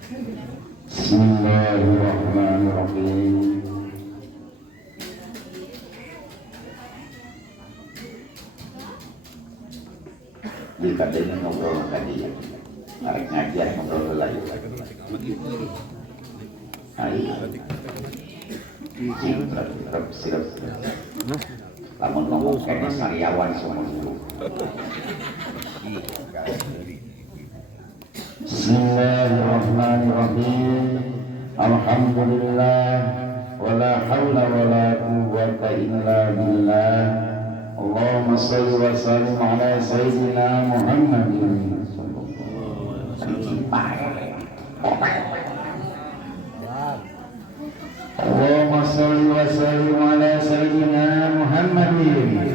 Bismillahirrahmanirrahim. Jika dengan ngobrol tadi ya, tarik ngajar ngobrol lagi. Ayo, sirap. Lamun ngomong kayaknya sariawan semua dulu. Bismillahirrahmanirrahim. Alhamdulillah. Wala hawla wala quwwata illa billah. Allahumma salli wa sallim ala sayyidina Muhammadin sallallahu alaihi wasallam. Allahumma salli wa sallim ala sayyidina Muhammadin.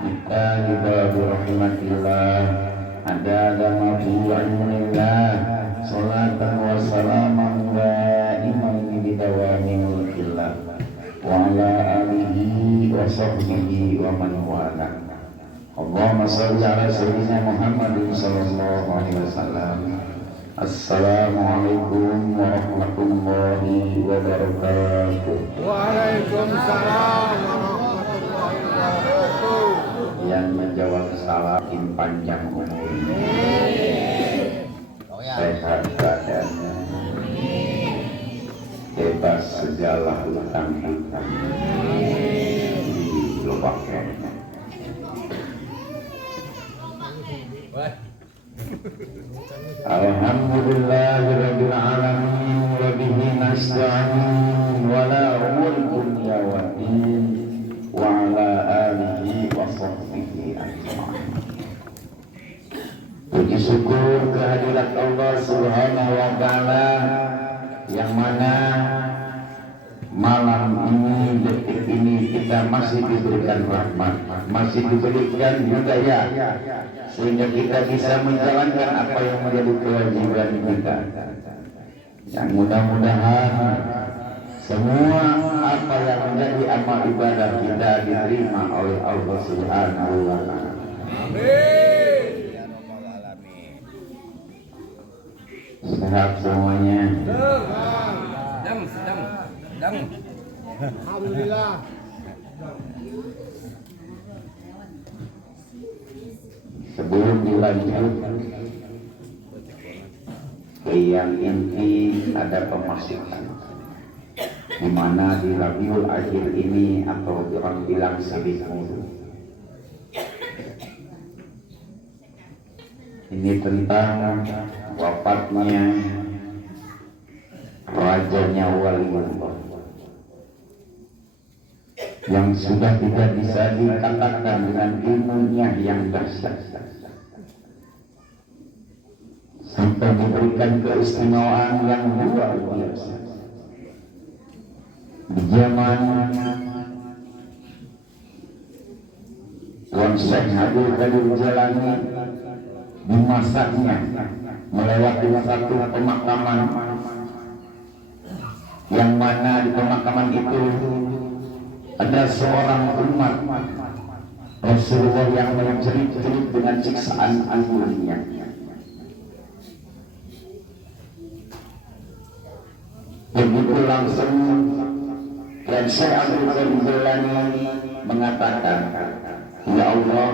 Kita ibadah rahmatillah, ada ilmillah, salatan wa salaman daiman bidawamil mulkillah wa ala alihi wa sahbihi wa man wala. Allahumma salli ala sayyidina Muhammadin sallallahu alaihi wasallam. Assalamualaikum warahmatullahi wabarakatuh. Waalaikumsalam warahmatullahi wabarakatuh. Yang menjawab salam panjang umur, sehat badannya, bebas segala hutang-hutang, dilupakan. Alhamdulillahirabbil alamin wa bihi nasta'in wa la umuri dunya wa din wa ala alihi wa sahbihi ajma'in. Puji syukur kehadirat Allah Subhanahu wa taala yang mana malam ini, detik ini kita masih diberikan rahmat, masih diberikan hidayah, sehingga kita bisa menjalankan apa yang menjadi kewajiban kita. Yang mudah-mudahan semua apa yang menjadi amal ibadah kita diterima oleh Allah Subhanahu wa taala. Amin. Sehat semuanya. Sedang. Alhamdulillah. Sebelum dilanjut ke yang inti, ada pemasukan di mana di Rabiul Akhir ini atau orang bilang Sabihul, ini tentang wafatnya rajanya Waliullah yang sudah tidak bisa dikatakan dengan ilmunya yang dahsyat, sampai diberikan keistimewaan yang luar biasa. Di zaman Tuan Syekh Abdul Qadir Jalani, di masanya melewati satu pemakaman yang mana di pemakaman itu ada seorang umat Rasulullah yang menjerit-jerit dengan siksaan anggurnya. Begitu langsung dan Syekh Abdul Qadir Jalani mengatakan, ya Allah,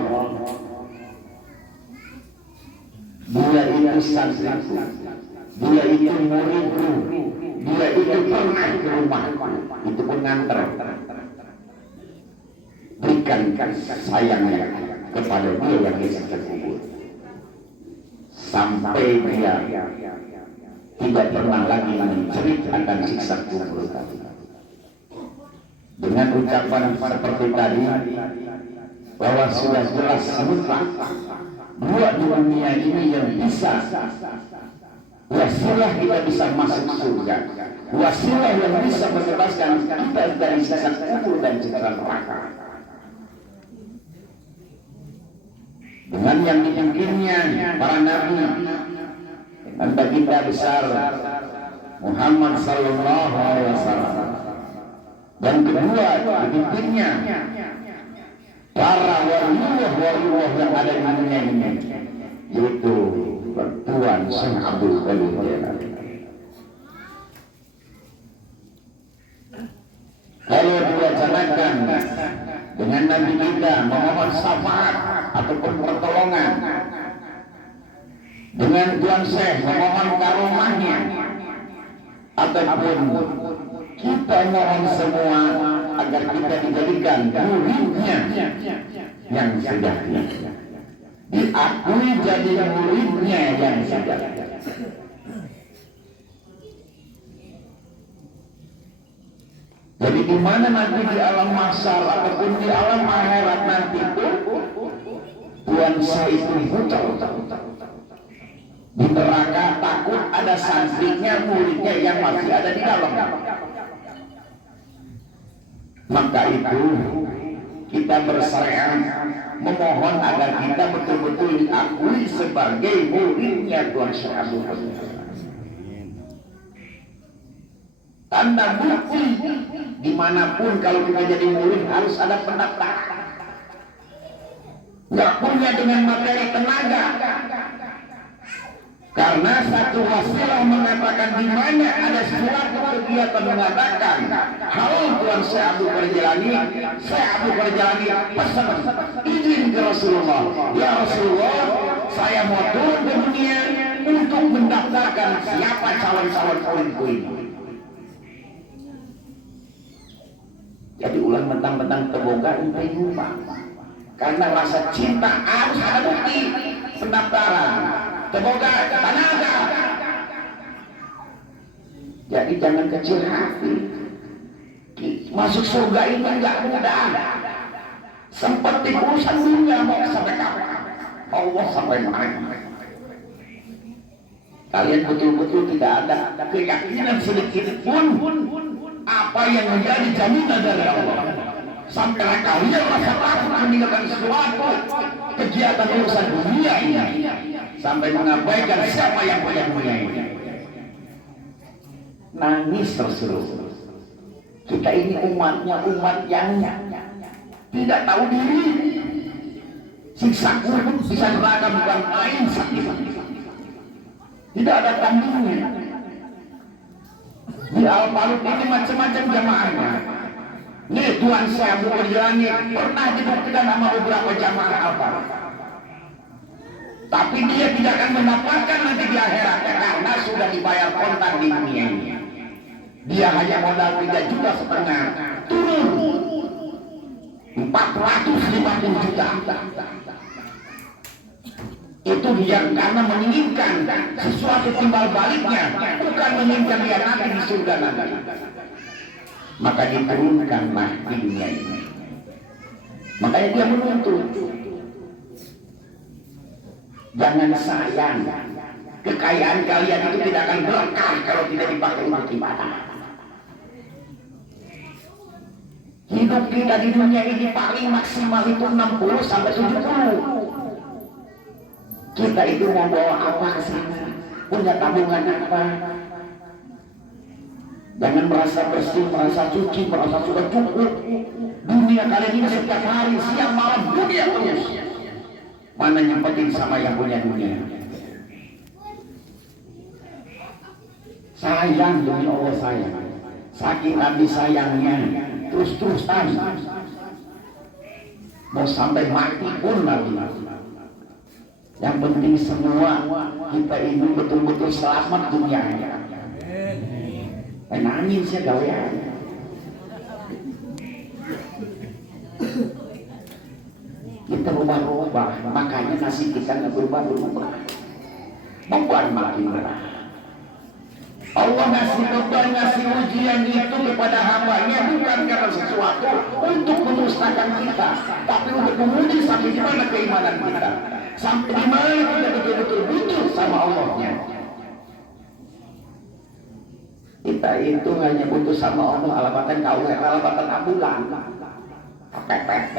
dia itu santriku, dia itu muridku, dia itu pernah ke rumahku, itu pengantar. Berikan sayangnya kepada dia yang bisa kubur, sampai dia tidak pernah lagi menjerit akan siksa kubur. Dengan ucapan seperti tadi, bahwa sudah jelas mutlak dua dunia ini yang bisa wasilah kita bisa masuk surga, wasilah yang bisa membebaskan kita dari siksa kubur dan siksa neraka. Dengan yang dipimpinnya para nabi dan baginda besar Muhammad sallallahu alaihi wasallam, dan kedua dipimpinnya para waliullah yang ada di dunia ini, yaitu Tuhan Syekh Abdul Qadir Jailani. Kalau diwacanakan dengan Nabi kita memohon syafaat ataupun pertolongan, dengan Tuhan Syekh memohon karomahnya, ataupun kita mohon semua agar kita dijadikan muridnya yang sejati, diakui jadi muridnya yang sejati. Jadi di mana nanti di alam mahsyar ataupun di alam akhirat nanti pun Tuhan Syekh itu buta. Di neraka takut ada santrinya, muridnya yang masih ada di dalam. Maka itu kita bersyariat memohon agar kita betul-betul diakui sebagai muridnya Tuhan Syekh Abdul Qadir. Tanda bukti dimanapun kalau kita jadi murid harus ada pendaftaran. Nggak punya dengan materi tenaga. Karena satu wasilah mengatakan di mana ada suatu kegiatan mengatakan halo Tuhan Syekh Abdul Qadir Jailani, Syekh Abdul Qadir Jailani pesan izin ke Rasulullah, ya Rasulullah, saya mau turun ke dunia untuk mendaftarkan siapa calon-calon muridku ini. Jadi ulang mentang-mentang terbuka untuk lupa. Karena rasa cinta harus ada bukti pendaftaran. Terbuka tenaga. Jadi jangan kecil hati. Masuk surga itu enggak mudah. Seperti urusan dunia mau sampai kapan? Allah sampai mana? Kalian betul-betul tidak ada keyakinan sedikit pun apa yang menjadi jaminan dari Allah. Sampai kalian merasa takut meninggalkan sesuatu kegiatan urusan dunia ini, sampai mengabaikan siapa yang punya dunia ini. Nangis terus. Kita ini umatnya umat yang tidak tahu diri. Siksa kubur bisa neraka bukan main sakit. Tidak ada tandingnya. Di Al-Faruq ini macam-macam jamaahnya. Nih Tuhan Syekh Abdul Qadir Jailani pernah dibuktikan sama beberapa jamaah Al-Faruq. Tapi dia tidak akan mendapatkan nanti di akhirat karena sudah dibayar kontan di dunia ini. Dia hanya modal 3,5 juta turun 450 juta. Itu dia karena menginginkan sesuatu timbal baliknya, bukan menginginkan dia nanti di surga nanti. Maka diturunkanlah di dunia ini. Makanya dia menuntut, jangan sayang, kekayaan kalian itu tidak akan berkah kalau tidak dipakai untuk ibadah. Hidup kita di dunia ini paling maksimal itu 60 sampai 70. Kita itu mau bawa apa ke sana? Punya tabungan apa? Jangan merasa bersih, merasa suci, merasa sudah cukup. Dunia kalian ini setiap hari, siang malam, dunia terus. Mana yang penting sama yang punya dunia? Sayang demi Allah sayang. Saking Nabi sayangnya, terus-terusan. Mau sampai mati pun Nabi. Yang penting semua kita ini betul-betul selamat dunianya. Nangis ya gawean. Kita rubah-rubah, makanya nasib kita nggak berubah-berubah. Beban makin berat. Allah ngasih beban, ngasih ujian itu kepada hambanya bukan karena sesuatu untuk memusnahkan kita, tapi untuk menguji sampai di mana keimanan kita, sampai di mana kita betul-betul butuh sama Allahnya. Kita itu hanya butuh sama Allah alabatan KUR, alabatan ambulan, pepet.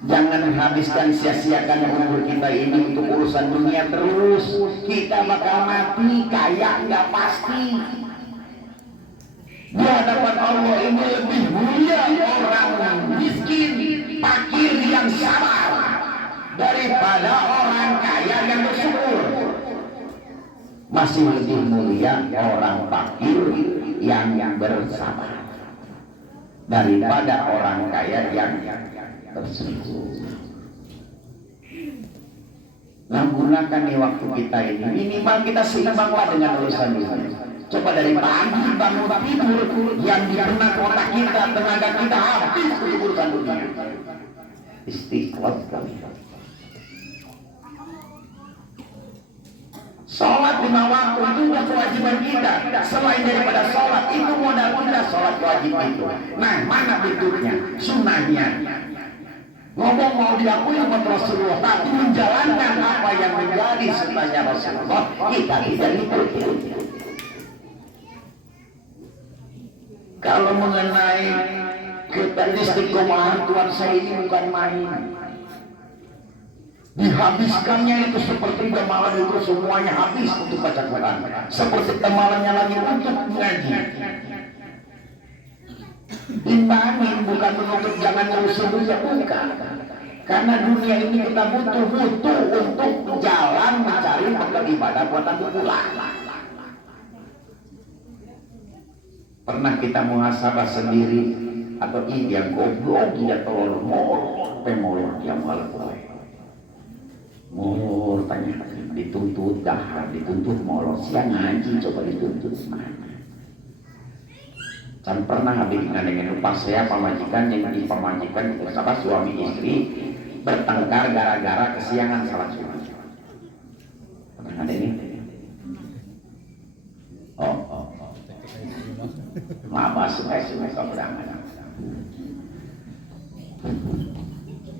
Jangan habiskan sia-siakan umur kita ini untuk urusan dunia terus. Kita bakal mati, kaya nggak pasti. Di hadapan Allah ini lebih mulia orang miskin, fakir yang sabar daripada orang kaya yang bersyukur. Masih lebih mulia orang fakir yang bersabar daripada orang kaya yang bersyukur. Nah, gunakan nih waktu kita ini, minimal kita seimbanglah dengan urusan dunia. Coba dari pagi bangun tidur, yang di benak otak kita, tenaga kita habis untuk urusan dunia. Istiqlal kami. Sholat 5 waktu itu sudah kewajiban kita. Selain daripada sholat, itu modal kita sholat wajib itu. Nah, mana bentuknya? Sunnahnya. Ngomong mau diakui umat Rasulullah, tapi menjalankan apa yang menjadi sunnahnya Rasulullah, kita tidak ikuti. Kalau mengenai istiqomahan Tuhan saya ini bukan main. Dihabiskannya itu seperti gemalan itu semuanya habis untuk baca Quran, seperti gemalannya lagi untuk mengaji. Imbangin bukan menutup jangan ngurusin dunia, bukan. Karena dunia ini kita butuh untuk jalan mencari bekal ibadah buat nanti pulang. Pernah kita muhasabah sendiri atau dia goblok, dia tolol, molor, dia malah molor, tanya dituntut dahar, dituntut molor, siang ngaji coba dituntut mana? Kan pernah habis dengan lupa saya pemajikan yang di pemajikan itu sama suami istri bertengkar gara-gara kesiangan salat subuh. Pernah ada ini? Oh. Mabas sungai keberangan.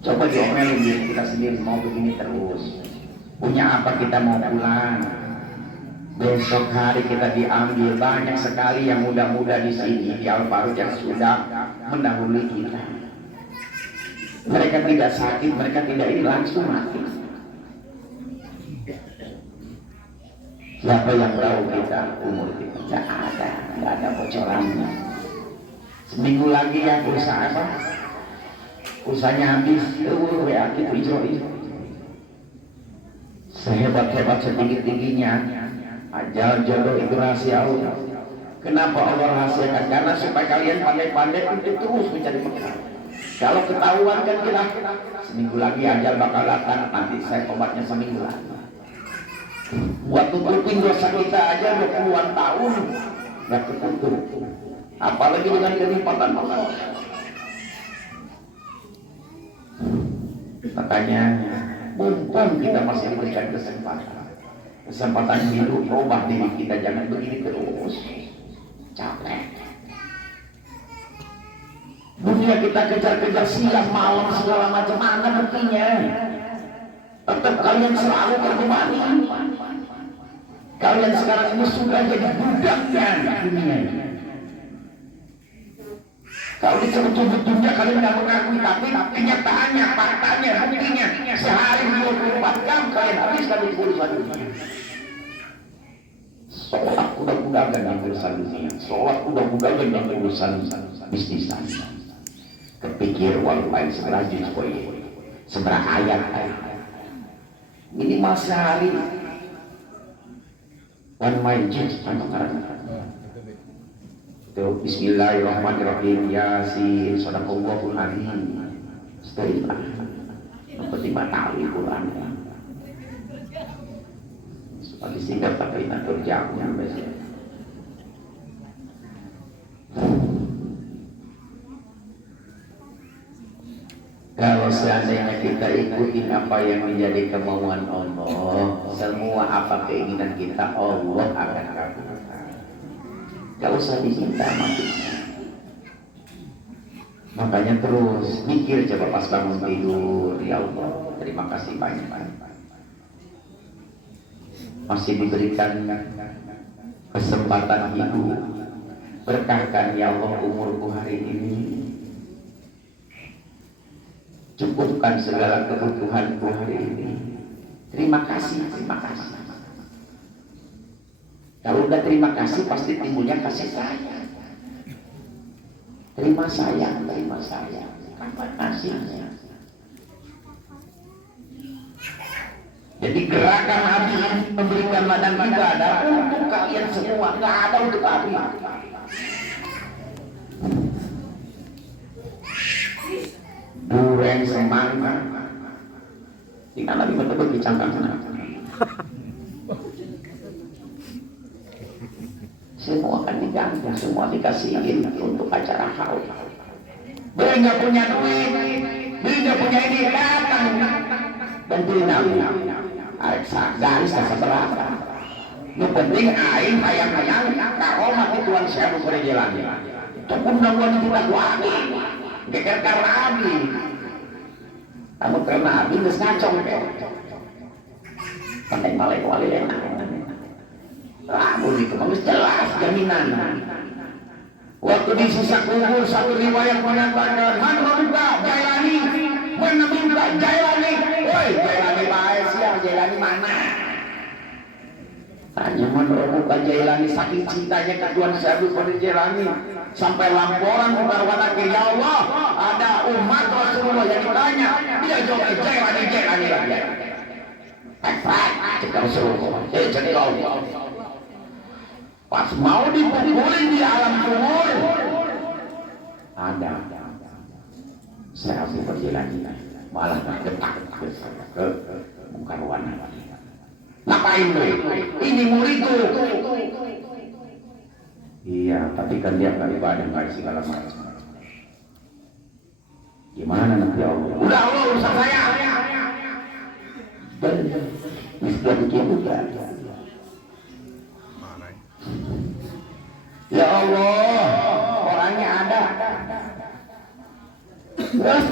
Coba diomelin diri kita sendiri, mau begini terus. Punya apa kita mau pulang? Besok hari kita diambil. Banyak sekali yang muda-muda di sini di Al-Faruq yang sudah mendahului kita. Mereka tidak sakit, mereka tidak ini langsung mati. Siapa yang tahu kita umur kita? Tidak ada bocorannya. Seminggu lagi ya usaha apa? Usahanya habis, WA kita hijau. Sehebat-hebat setinggi-tingginya, ajal jodoh itu rahasia Allah. Kenapa Allah rahasiakan? Karena supaya kalian pandai-pandai untuk terus mencari bekal. Kalau ketahuan kan kita seminggu lagi ajal bakal datang, nanti saya tobatnya seminggu lagi. Buat tutupin dosa kita aja 20-an tahun nggak ketutup, apalagi dengan kenikmatan Allah. Makanya mumpung kita masih diberikan kesempatan hidup, ubah diri kita, jangan begini terus, capek. Dunia kita kejar-kejar siang malam segala macam, mana buktinya? Tetap kalian selalu berkembang. Kalian sekarang ini sudah jadi budaknya dunia ini. Kalau disebut dunia kalian tidak mengakui, tapi kenyataannya, faktanya, buktinya sehari 24 jam kalian habiskan di urusan dunia. Sholat udah-udahan yang urusan dunia, sholat udah-udahan yang urusan bisnisan. Kepikir wallahi seberajus seberapa ayat minimal sehari one mind juz itu. Bismillahirrahmanirrahim. Yasin, sadaqallahul azim. Setelah seperti tahu Quran seperti singkat tapi natur jauh biasanya. Kalau seandainya kita ikutin apa yang menjadi kemauan Allah, semua apa keinginan kita Allah akan kabulkan. Gak usah diminta matinya. Makanya terus mikir coba pas bangun tidur, ya Allah, terima kasih banyak. Masih diberikan kesempatan hidup. Berkahkan ya Allah umurku hari ini. Cukupkan segala kebutuhanku hari ini. Terima kasih, terima kasih. Kalau udah terima kasih pasti timbulnya kasih sayang. terima saya. Apa nasibnya? Jadi gerakan Abi memberikan ladang kita ada untuk kalian semua, nggak ada untuk Abi. Dureng semangka, jika Nabi betul-betul dicangkangkan. Semua akan diganti, semua dikasihin untuk acara haul. Beli nggak punya duit, beli nggak punya ini, datang bantuin Nabi. Areksa garis kasa berapa? Yang penting aing hayang-hayang karomat di Tuhan saya berjalan. Itu undang-undang kita kuati, geger karena Abi. Kamu karena Abi nggak ngacong deh. Pandai malek wali enak. Ramu itu harus jelas jaminan. Waktu di sisa kubur satu riwayat mengatakan man meminta Jailani, mana minta Jailani, woi Jailani baik siapa Jailani mana? Tanya menemukan Jailani saking cintanya ke Tuhan Syabul pada Jailani sampai lamporan kepada ya Allah ada umat Rasulullah yang ditanya dia jawab Jailani lagi. Cekal Rasulullah, cekal. Pas mau dipukulin di alam kubur ada saya harus berjalan malah getak ke Mukarwana. Ngapain lu? Ini muridku. Iya, tapi kan dia nggak ibadah nggak segala macam. Gimana nanti Allah? Udah Allah urusan saya. Benar, bisa begitu kan? Ya Allah, orangnya ada. Terus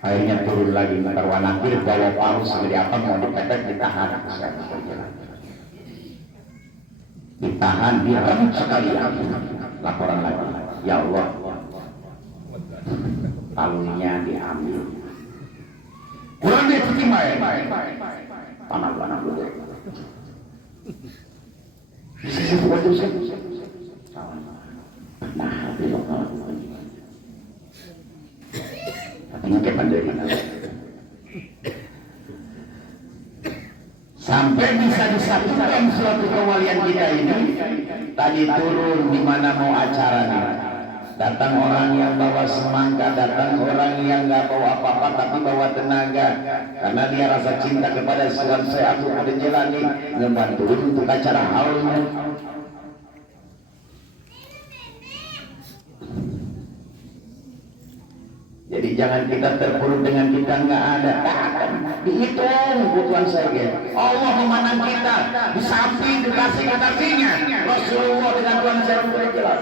akhirnya turun lagi Mukarwanakir bawa paus segede apa mau dipepet ditahan. Ditahan direm sekali laporan lagi. Ya Allah, palunya diambil. Kurang dia terima ya. Panah dulu. Nah, belok katanya ke pandai sampai bisa disatukan suatu kewalian kita ini. Tadi turun di mana mau acaranya, datang orang yang bawa semangka, datang orang yang nggak bawa apa-apa tapi bawa tenaga karena dia rasa cinta kepada Tuhan saya Abu Qadir Jailani membantu untuk acara haulnya. Jadi jangan kita terpuruk dengan kita nggak ada. Dihitung kebutuhan saya. Allah memandang kita di samping kekasih-kasihnya Rasulullah dengan Tuhan saya jelas.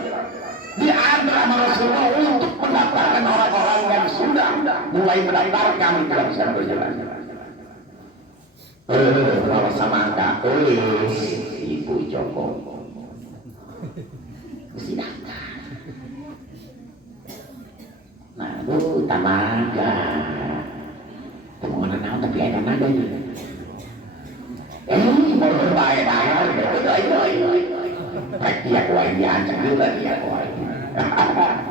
Diambil sama Rasulullah untuk mendaftarkan orang-orang yang sudah mulai mendaftarkan Tuhan saya berjalan. Kalau sama Kak tulis Ibu Joko mesti daftar. Nah, itu tamaga. Temuan anak tapi ada tamaga nya. Mau berbaik dia kuai dia ancang juga dia kuai.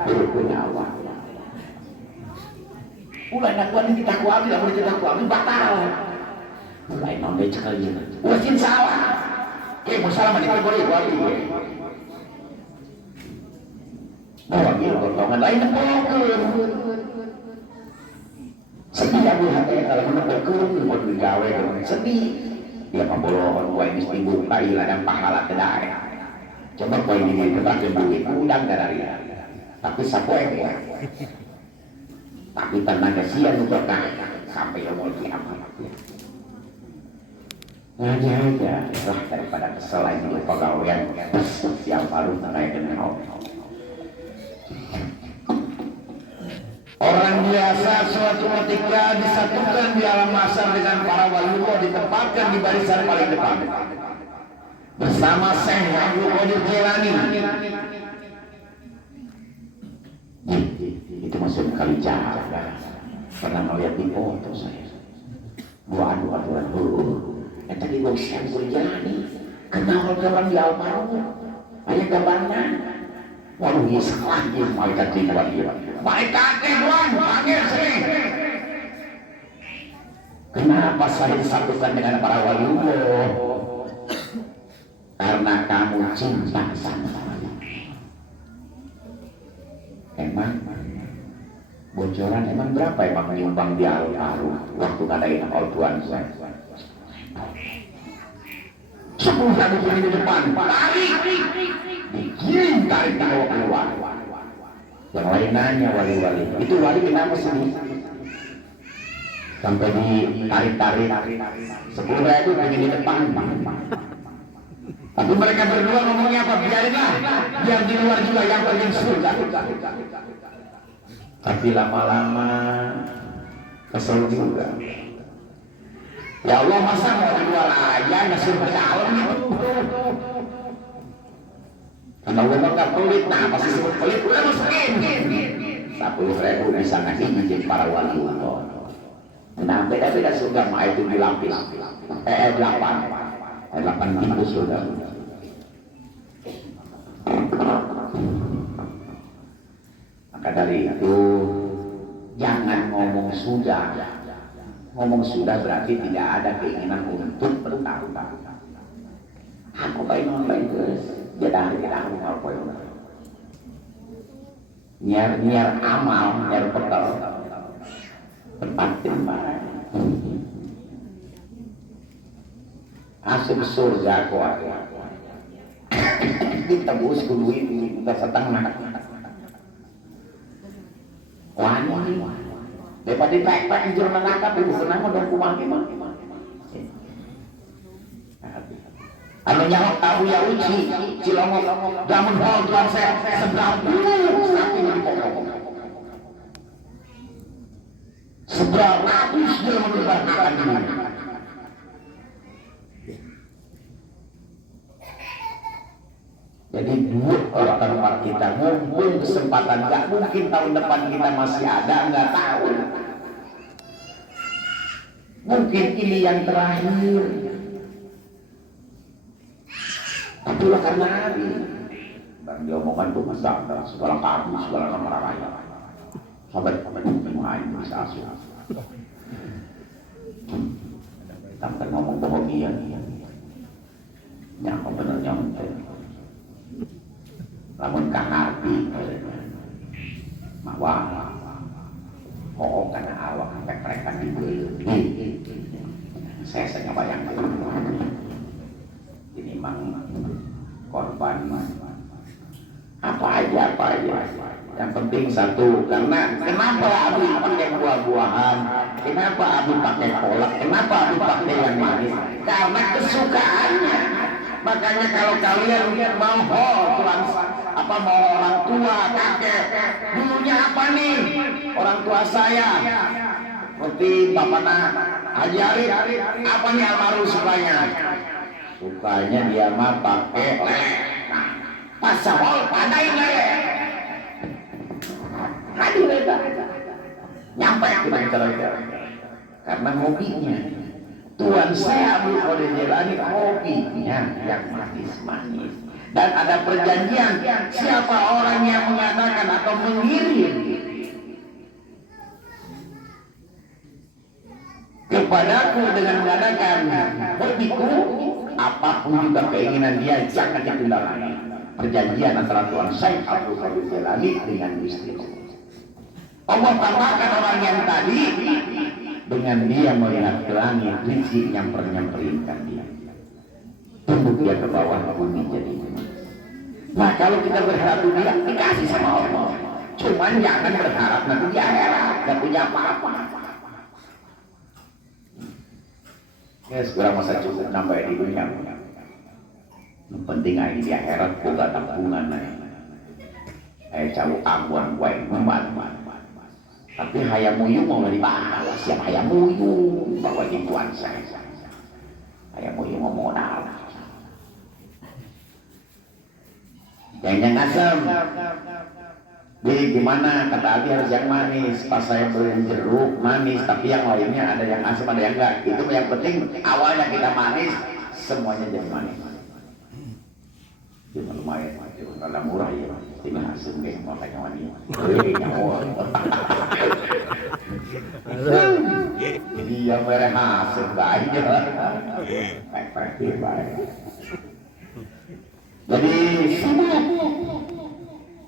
Berukun awal. Ulah nak kuat kita kuat tidak boleh kita kuat batal. Mulai nonde sekali. Ulah sin salah. Masalah mana boleh kuat ini. Bawa dia golongan lain pokok. Sedih aku hati kalau menepuk buat digawe sedih. Dia membolong kuai mesti buka ilah dan pahala kedai. Coba kuai ini tebak duit udang dari. Tapi sapoe ya. Tapi tenaga siang untuk sampai mau kiamat. Ngaji aja lah daripada kesel lagi di pegawaian yang baru terkait dengan Allah. Orang biasa suatu ketika disatukan di alam mahsyar dengan para waliullah ditempatkan di barisan paling depan bersama Syekh Abdul Qadir Jailani. Itu masuk kali jaga. Pernah melihat di foto saya. Aduh. Yang tadi gua Syekh Abdul Jailani kenal orang di almarhum. Ayah gambarnya. Waduh, iya salah ya, malaikat Ridwan ya. Malaikat Ridwan, panggil sini. Kenapa saya disatukan dengan para waliullah? Karena kamu cinta sama saya. Emang bocoran emang berapa emang menyumbang di alun-alun waktu ngadain all tuan saya? 10.000 di depan, lari, digiring tarik dibawa keluar. Yang lain nanya wali-wali, itu wali kenapa sih? Sampai ditarik-tarik 10.000 begini di depan. Tapi mereka berdua ngomongnya apa? Biarinlah, biar di luar juga yang penting surga. Tapi lama-lama kesel juga. Ya Allah, masa mau dijual aja nggak surga dalam gitu? Karena Allah nggak pelit, nah pasti sebut pelit, udah masukin 10.000 bisa ngasih izin para wali Allah. Nah beda-beda surga mah itu dilapis, 8 pintu surga. Maka dari itu jangan ngomong sudah. Ngomong sudah berarti tidak ada keinginan untuk bertahun-tahun. Aku kayak online guys, jadi aku ngapain? Nyar amal, nyar bekal, berpatin barang. Asup surga kuat. Ditebus ku duit udah setengah. Wani. Daripada dipek-pek di jurnal neraka dulu senang dong kumah gimana. Anu nyawa tahu ya uci, cilongok, damun hol tuan saya sebelah sapi di pokok. Sebelah habis dia menyebarkan diri. Jadi buat kalau tempat kita ngumpul kesempatan, nggak mungkin tahun depan kita masih ada, nggak tahu. Mungkin ini yang terakhir. Tapi lah karena hari dan dia omongan tuh besar, segala kami, segala nama raya. Sampai main bisa asuh. Sampai ngomong bahagia, nyampe bener nyampe. Namun kang arti mawa oh karena awak pek-pekan dibeli saya bayangkan ini mang korban apa aja yang penting satu, karena kenapa Abi pakai buah-buahan, kenapa Abi pakai kolak, kenapa Abi pakai yang manis, karena kesukaannya. Makanya kalau kalian mau tuan apa mau orang tua kakek dulunya apa nih orang tua saya seperti Bapak Haji Arif apa nih almarhum sukanya dia mah pakai pas sahol padain lele hadir nyampe kita bicara karena hobinya Tuhan saya Abdul Qadir Jailani hobinya yang manis-manis. Dan ada perjanjian siapa orang yang mengatakan atau mengirim kepadaku dengan mengatakan hobiku, apapun juga keinginan dia jangan ditunda lagi. Perjanjian antara Tuhan saya Abdul Qadir Jailani dengan istri Allah tambahkan orang yang tadi dengan dia melihat ke langit, rizki nyamper-nyamperin dia. Tunduk dia ke bawah bumi jadi. Nah kalau kita berharap dunia, dikasih sama Allah. Cuman jangan berharap nanti di akhirat, gak punya apa-apa. Ya segera masa cukup nambah di dunia. Yang penting aja di akhirat, boga tabungan. Cawu amuan, wain, membantu. Tapi hayamuyung mau dibawa, siap hayamuyung bawa di tuan saya. Hayamuyung mau modal. Yang asam. Jadi gimana kata Abi harus yang manis. Pas saya beli jeruk manis, tapi yang lainnya ada yang asam ada yang enggak. Itu yang penting awalnya kita manis, semuanya jadi manis. Cuma lumayan, karena murah ya. tina asum ge makanya wani. Euy nyawa. Dia mere asum bae. Pek-pek bae. Jadi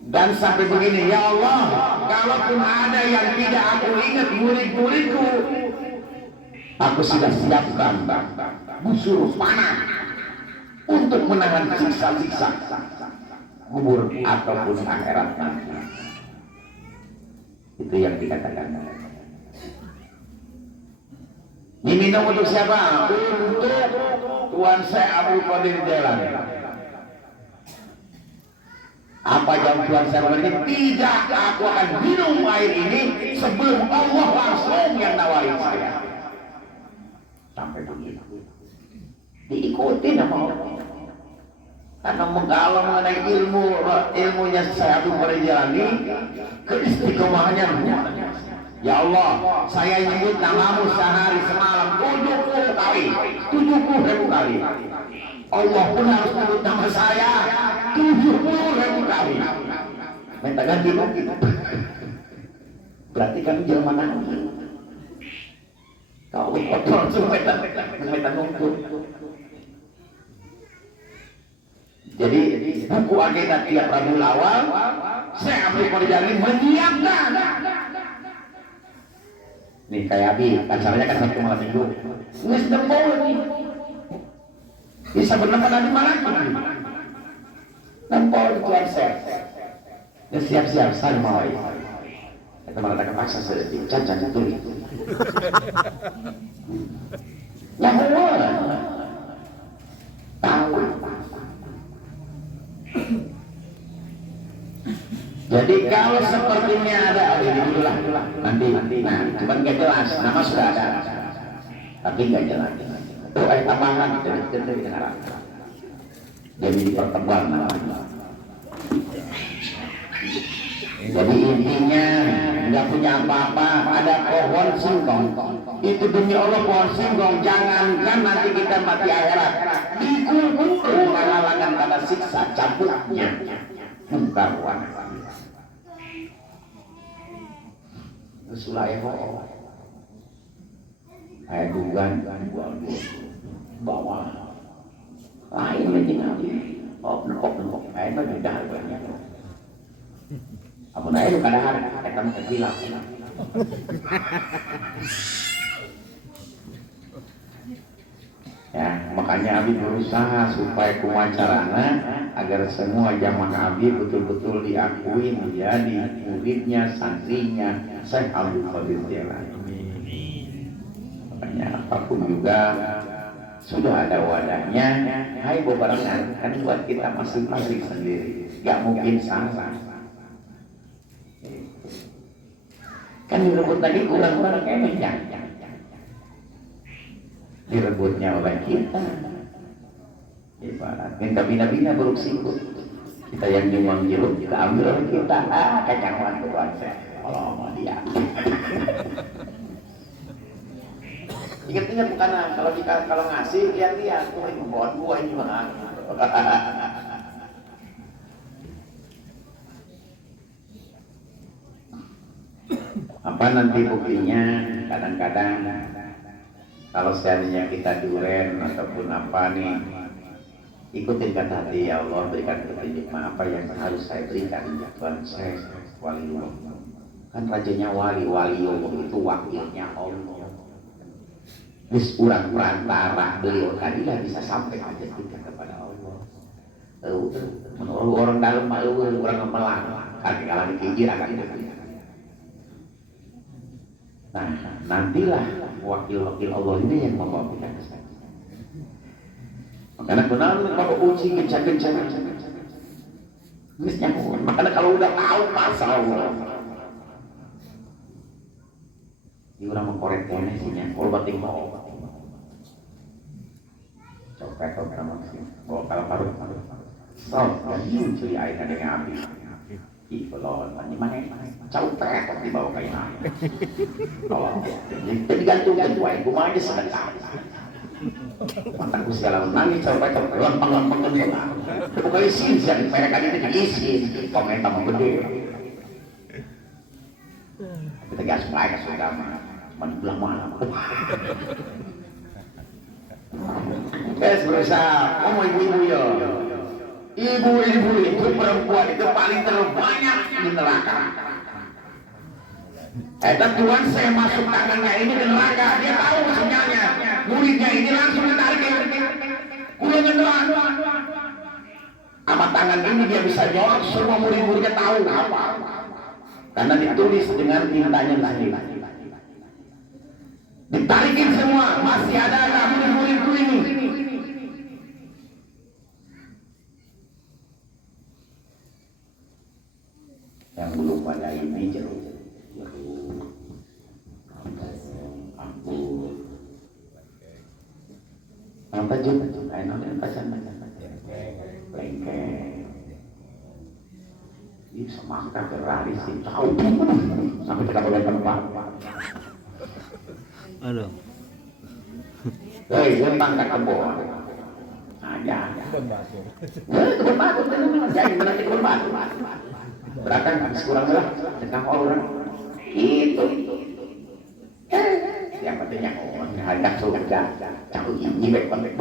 dan sampai begini, ya Allah, kalaupun ada yang tidak aku ingat murid-muridku, aku sudah siapkan busur panah untuk menahan siksa-siksa kubur ataupun akhirat nanti. Itu yang dikatakan. Diminum untuk siapa? Untuk Tuan Syekh Abdul Qadir Jailani. Apa yang Tuhan saya bilang? Tidak, aku akan minum air ini sebelum Allah langsung yang nawarin saya. Sampai begitu. Diikuti nama Allah. Karena menggalau mengenai ilmunya saya Abdul Qadir Jailani, keistiqomahannya luar biasa. Ya Allah, saya nyebut namamu sehari semalam 70 kali, 70.000 kali. Allah pun harus menyebut nama saya 70.000 kali. Minta ganti lagi. Berarti kami jelma nanti. Kau kotor minta nuntut. Jadi buku agenda tiap Rabu awal, saya Abdul Qadir Jailani menyiapkan. Nih kayak Abi, acaranya kan satu malam minggu. Nges dempol nih. Bisa berlepas nanti malam. Dempol di Tuhan Syekh. Dan siap-siap saya mau. Itu malah tak kepaksa sedikit. Jangan tulis. Yahua. Tahu. Jadi kalau sepertinya ada itulah nanti cuman nggak jelas, nama sudah ada tapi nggak jelas. Itu tambahan jadi dengar. Jadi dipertebal namanya. Jadi intinya nggak punya apa-apa, ada pohon singkong. Itu demi Allah pohon singkong, jangankan nanti kita mati akhirat, dikubur menghalangan pada siksa cabutnya munkar wa nakir. Rasulullah ayat dugaan bawa lain lagi nabi nokok ayat itu dah banyak apa naik itu kadang kita terbilang ya makanya Abi berusaha supaya kumacarana agar semua jamaah Abi betul-betul diakui menjadi muridnya, santrinya Syekh Abdul Qadir Jailani. Makanya apapun juga sudah ada wadahnya. Hai bebarengan kan buat kita masing-masing sendiri. Gak mungkin salah. Kan direbut tadi kurang-kurang kemehnya. Direbutnya oleh kita. Ibarat minta bina-bina buruk sikut. Kita yang nyumbang jeruk kita ambil oleh kita. Kecangan Tuhan saya. Kalau mau dia. Ingat-ingat bukan kalau ngasih lihat tuh ini buat gua ini mah. Apa nanti buktinya? Kadang-kadang kalau seandainya kita duren ataupun apa nih, ikutin kata hati, ya Allah berikan petunjuk apa yang harus saya berikan ya Tuhan saya waliullah. Kan rajanya waliullah itu wakilnya Allah. Bis urang perantara beliau tadilah bisa sampai aja kita kepada Allah. Menurut orang dalam malu orang melang kan kalau dipikir akan itu. Nah, nantilah wakil-wakil Allah ini yang membawa kita ke sana. Makanya benar kalau uji kencang-kencang. Makanya kalau udah tahu pasal Allah. Di orang mengkorek sihnya, kalau batik mau. Coba bawa kalau paruh. Dan curi air dengan api. Belon, mana capek dibawa kayak apa? Kalau jadi gantung tuai, gua aja sebentar. Mataku segala nangis sampai terlempang-lempang ke dia. Bukan isin siang mereka ini isin. Komentar menggede. Kita gas mulai ke agama. Mendulang mana? Berusaha. Kamu ibu-ibu ya. Ibu-ibu itu perempuan itu paling terbanyak di neraka. Tuhan saya masuk tangannya ini ke neraka. Dia tahu sinyalnya. Muridnya ini langsung ditarik. Udah ngedoan. Sama tangan ini dia bisa jorok. Semua murid-muridnya tahu apa. Karena ditulis dengan tintanya sendiri. Ditarikin semua. Masih ada murid-muridku ini. Yang belum pada ini jeruk. Ampun. Apa juga? Ayo nih pacan. Lengkeng. Ini semangka berlari sih. Tahu. Sampai kita boleh tempat. Aduh. Hei, tentang kat kebun. Ada. Kebun batu. Jadi berarti kebun batu. Berarti kurang lah. Tentang orang. Itu. Yang pentingnya hendak surga. Cakap ini baik-baik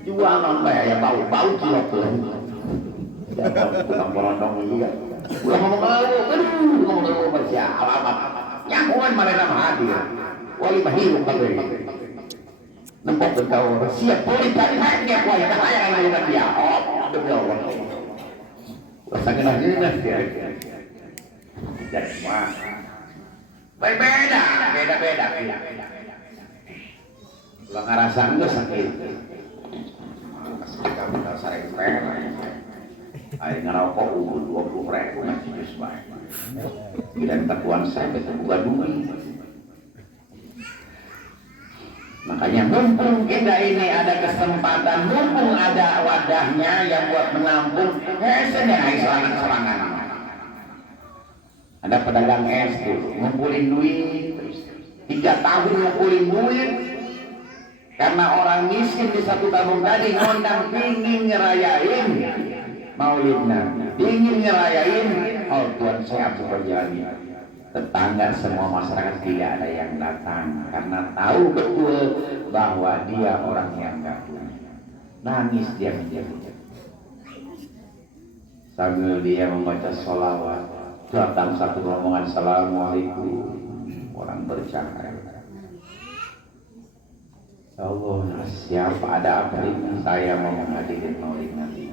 jual non ya bau cilok tuh. Ya tukang borondong juga. Udah ngomong baca alamat. Nyamuan malah hadir. Wali mahiru kabeh. Nempok berkau siap boleh cari haknya kuai kaya yang dia. Oh, demi Allah. Rasakan aja dia. Jadi semua beda. Kalau ngerasain itu sakit. Ketika kita sering air ngerokok 20.000 masih jus baik. Dan terkuan saya betul bukan duit. Makanya mumpung kita ini ada kesempatan, mumpung ada wadahnya yang buat menampung, senang serangan-serangan. Ada pedagang es tuh, ngumpulin duit, 3 tahun ngumpulin duit, karena orang miskin di satu kampung tadi ngondang pingin ngerayain Maulid Nabi, pingin ngerayain, oh Tuhan saya harus berjani. Tetangga semua masyarakat tidak ada yang datang karena tahu betul bahwa dia orang yang nggak punya. Nangis dia menjadi. Sambil dia membaca sholawat, datang satu rombongan assalamualaikum, orang bercahaya. Ya Allah, siapa ada apa ini? Saya mau menghadiri Maulid Nabi.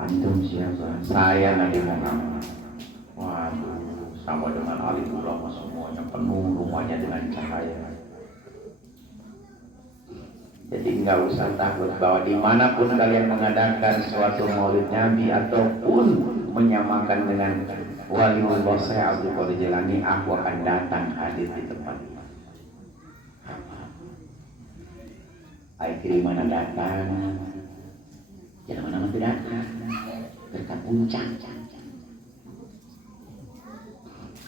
Antum siapa? Saya Nabi Muhammad. Waduh, sama dengan alim ulama semuanya penuh rumahnya dengan cahaya. Jadi nggak usah takut bahwa dimanapun kalian mengadakan suatu Maulid Nabi ataupun menyamakan dengan waliullah saya Abdul Qadir Jilani, aku akan datang hadir di tempat ini. Air kiriman datang, jangan mana-mana datang, dekat puncak.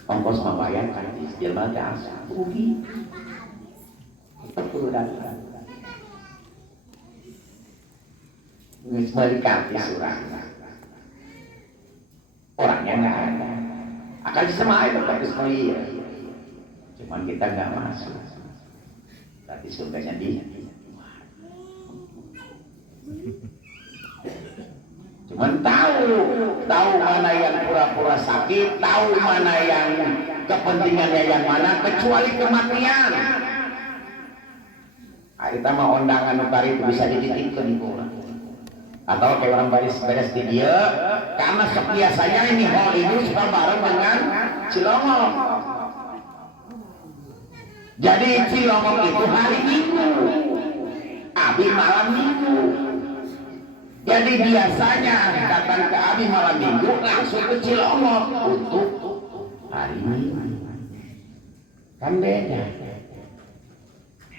Ongkos membayar kan di jelma jasa rugi. Kita perlu datang. Nggak balikan di surat. Orangnya nggak ada. Akan sama itu tapi sekali. Cuman kita nggak masuk. Berarti surganya dia. Cuman tahu mana yang pura-pura sakit, tahu mana yang kepentingannya yang mana, kecuali kematian. Kita mau undangan nukari itu bisa dititipkan atau kayak orang beres di dia, karena biasanya ini hal ini suka bareng dengan Cilongok. Jadi Cilongok itu hari Minggu, Abi malam Minggu. Jadi biasanya datang ke Abi malam Minggu langsung ke Cilongok untuk hari Minggu. Kan beda.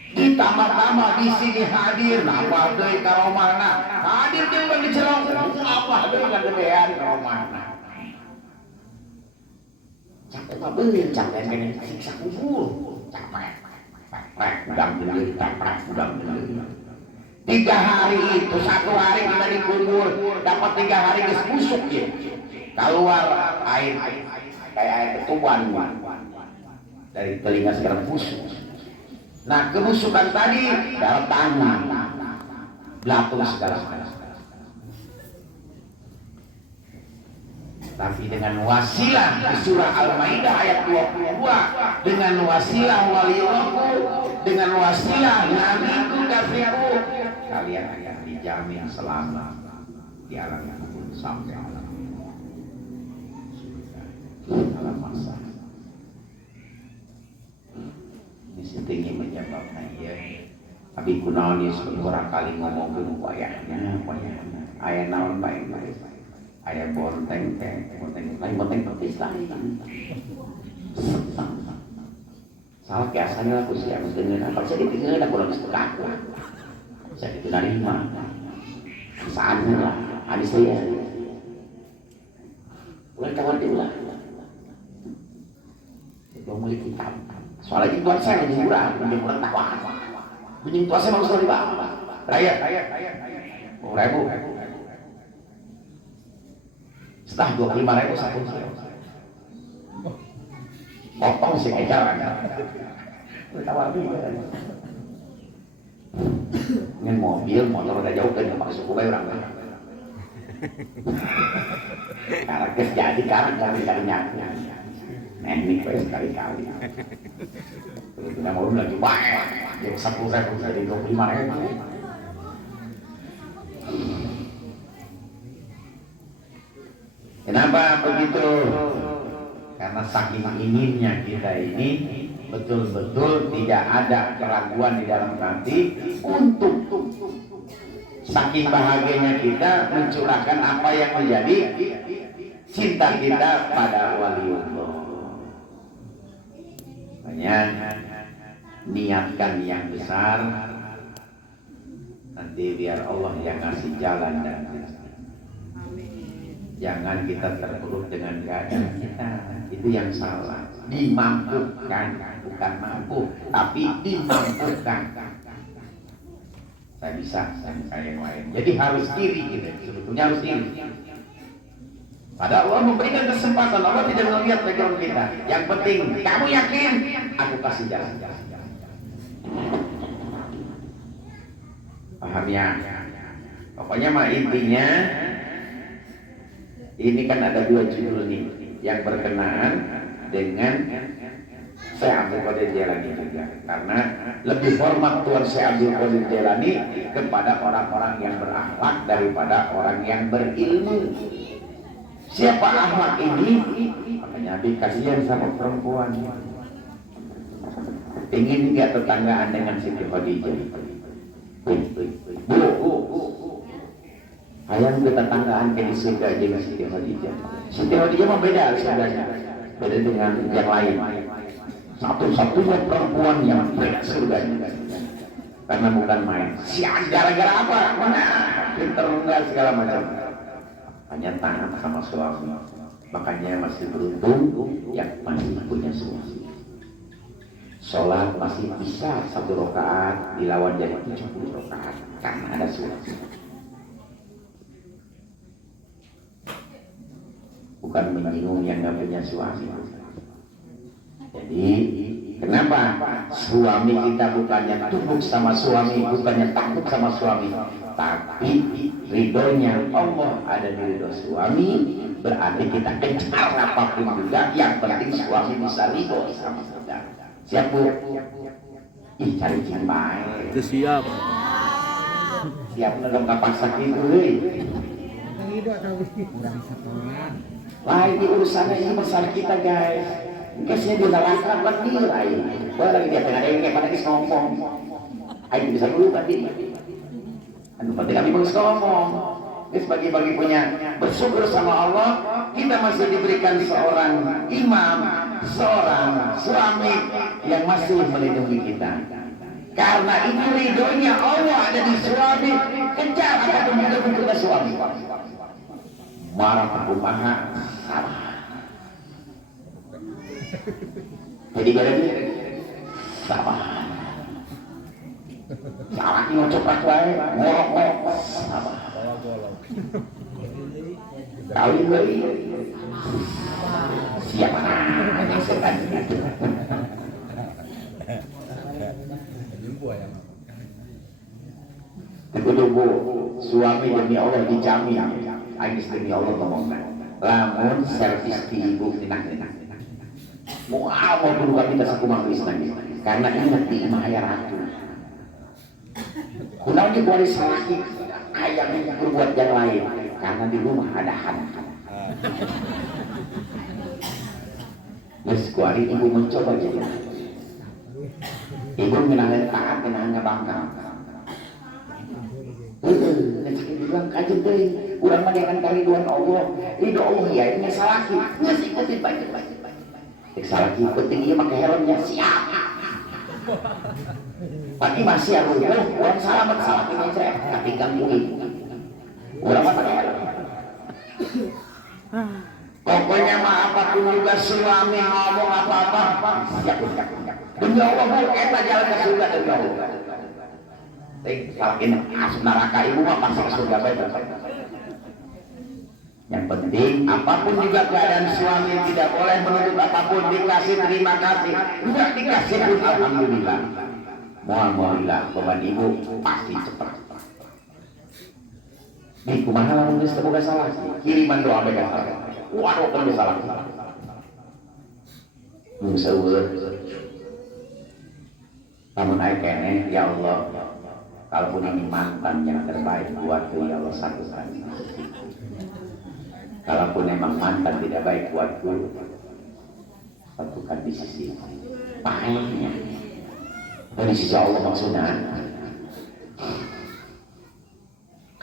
Ditambah-tambah di sini hadir, apa deui ka romana? Hadir juga di Cilongok, apa deui ka gedean ka romana? Capek mah beulin, capek siksa kubur, capek. Prak udang dulu, prak udang dulu. 3 hari itu, 1 hari kita dikubur, dapat 3 hari ke busuk ya. Keluar air kayak air ketuban dari telinga sekarang busuk. Nah kebusukan tadi dalam tangan, belatung segala. Tapi dengan wasilah di surah Al-Maidah ayat 22, dengan wasilah waliullahu, dengan wasilah nabiku kafiku, kalian akan dijamin selamat di alam kubur sampai alam masa. Ini setinggi menyebabkan ya. Tapi kunaon ya beberapa kali ngomong dulu wayahnya, ayah naon baik-baik. Ayah bonteng petis lain. Salah biasanya aku sih harus dengerin apa saya dengerin aku lagi setengah. Saya itu narima. Saatnya lah, habis saya. Ulang kawan dia ulang. Itu mulai kitab. Soalnya itu tuan saya lagi murah, pinjam orang tawa. Pinjam tuan saya mau sekali bang. Raya. Oh, ribu. Setelah 25.000 satu. Potong sih ejaran. Tawa lebih. Dengan mobil, motor udah jauh kan pakai suku bayar orang. Karena kes jadi kali nyaknya. Nenek sekali-kali. Kalau tidak mau lagi banyak, jadi 10.000 jadi 25.000. Kenapa begitu? Karena saking inginnya kita ini betul-betul tidak ada keraguan di dalam hati untuk saking bahagianya kita mencurahkan apa yang menjadi cinta kita pada waliullah. Makanya niatkan yang besar, nanti biar Allah yang ngasih jalan dan jangan kita terpuruk dengan keadaan kita. Itu yang salah. Dimampukan, bukan mampu, tapi dimampukan. Saya bisa, saya yang lain. Jadi harus diri gitu. Sebetulnya harus diri. Pada Allah memberikan kesempatan, Allah tidak melihat background kita. Yang penting, kamu yakin, aku kasih jalan. Paham ya? Pokoknya mah intinya, ini kan ada 2 judul nih yang berkenaan dengan Syekh Abdul Qadir Jailani juga, karena lebih hormat Tuan Syekh Abdul Qadir Jailani kepada orang-orang yang berakhlak daripada orang yang berilmu. Siapa akhlak ini? Makanya Nabi kasihan sama perempuan. Ingin nggak tetanggaan dengan Siti Khadijah? Hayang tetanggaan ke surga dengan Siti Khadijah. Siti Khadijah mah beda surganya, beda dengan yang lain. Satu-satunya perempuan yang beda surganya, karena bukan main. Siang gara-gara apa? Mana? Pinter enggak segala macam. Hanya taat sama suami. Makanya masih beruntung yang masih punya suami. Sholat masih bisa 1 rakaat dilawan jadi 70 rakaat karena ada suami. Bukan menyinggung yang nggak punya suami. Jadi kenapa suami kita bukannya tunduk sama suami, bukannya takut sama suami, tapi ridhonya Allah ada di ridho suami, berarti kita kejar apapun juga, yang penting suami bisa ridho sama kita. Siap Bu? Ih cari cinta. Itu siap. Siap nggak kapan sakit dulu. Lain di urusannya ini besar kita guys. Kesnya di neraka lagi lain. Boleh lagi dia tengah kayak pada kis ngomong. Ayo bisa dulu tadi. Anu penting kami bagus ngomong. Ini bagi-bagi punya bersyukur sama Allah, kita masih diberikan seorang imam, seorang suami yang masih melindungi kita. Karena itu ridhonya Allah ada di suami, kejar apapun yang ada kepada suami. Marah kumaha salah. Jadi berarti salah. laki ngocoprak wae, ngorok sama. Kawin deui. Siap mana setan gitu. Kudu bu, suami demi Allah dijamin, aing demi Allah ngomongna. Lamun servis ti ibu tinang-tinang. Moal mau kudu kita sakumaha isna karena ingat di imah aya ratu. Kunaon diberi salaki aya yang berbuat yang lain karena di rumah ada hantu. Geus kuari ibu mencoba jadi. Ibu menahan taat, menahan ngabangkang. Rezeki bilang kajen teh, urang mah dengan kariduan Allah. Ridho Allah ya ini salaki. Geus ikutin baik-baik. Cek salaki ikutin ieu make helmnya siap. Pati masih aku urang salamet salaki ngecek katinggang kuing. Urang mah pakai helm. Pokoknya mah apapun juga suami ngomong apa-apa siap. Demi Allah bu, eta jalan ke surga demi Allah. Salakin asup neraka ibu mah pasti ke surga baik. Yang penting apapun juga keadaan suami tidak boleh menuntut apapun, dikasih terima kasih, tidak dikasih pun alhamdulillah. Alhamdulillah beban ibu pasti cepat. Nih kumaha lamun geus teu boga salah, kiriman doa bae ka salah. Waduh teu salah. Mun seueur namun aing kene ya Allah, kalaupun ini mantan yang terbaik buatku ya Allah satukan. Kalaupun memang mantan tidak baik buatku, satukan di sisi pahitnya. Dari sisi Allah maksudnya,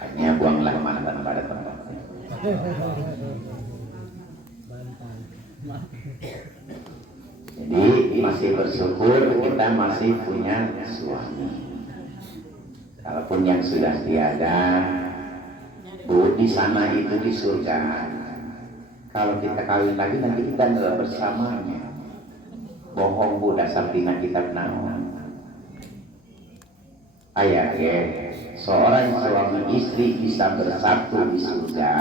kayaknya buanglah mantan pada tempatnya. Jadi masih bersyukur kita masih punya suami. Kalaupun yang sudah tiada, bu di sana itu di surga. Kalau kita kawin lagi nanti kita nggak bersamanya. Bohong bu dasar dina kitab naon. Ayah seorang suami istri bisa bersatu di surga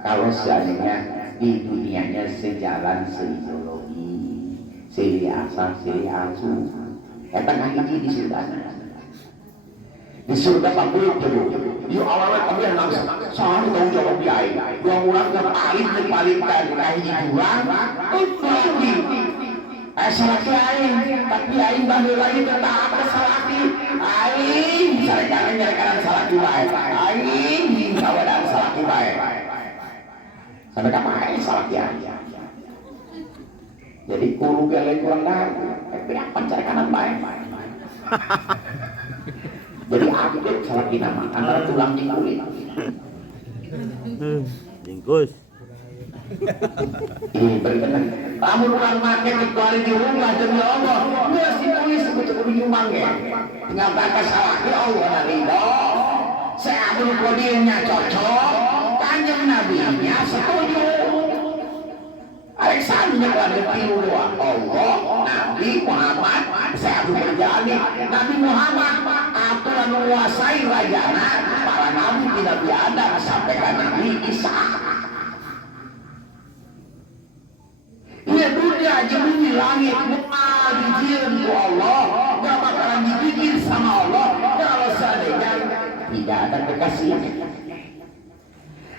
kalau seandainya di dunianya sejalan seideologi. Siri asal, siri asu. Eta ngahiji di surga. Di surga pambuluk tuh. Di awalnya kami yang langsung. Soalnya tanggung jawab biaya. Dua orang yang paling ngahiji jurang. Lagi. Salaki aing. Tapi aing baheula ieu teh taat ka salaki. Aing nyarekanan salaki bae. Aing kawadaan salaki bae. Sampai kapan salaki aing. Jadi kuru gale kurang dahar, tapi apa cari kanan baik. Jadi aktif salah nama antara tulang di kulit. Bingkus. Ini berkenan. Kamu orang makan dikeluarin di rumah demi Allah. Nggak sih tulis sebut-sebut nyumbang ya. Tinggal kata salah ya Allah narido. Saya abul kodirnya cocok. Kanjeng nabinya setuju. Alexander ada tilu doa Allah, Nabi Muhammad, saya berjani Nabi Muhammad aturan menguasai rajana para nabi di Nabi Adam sampai ke Nabi Isa. Ia dunia jemuni langit mengal dijiran ku Allah, gak bakalan dibikin sama Allah kalau seandainya tidak ada kekasih.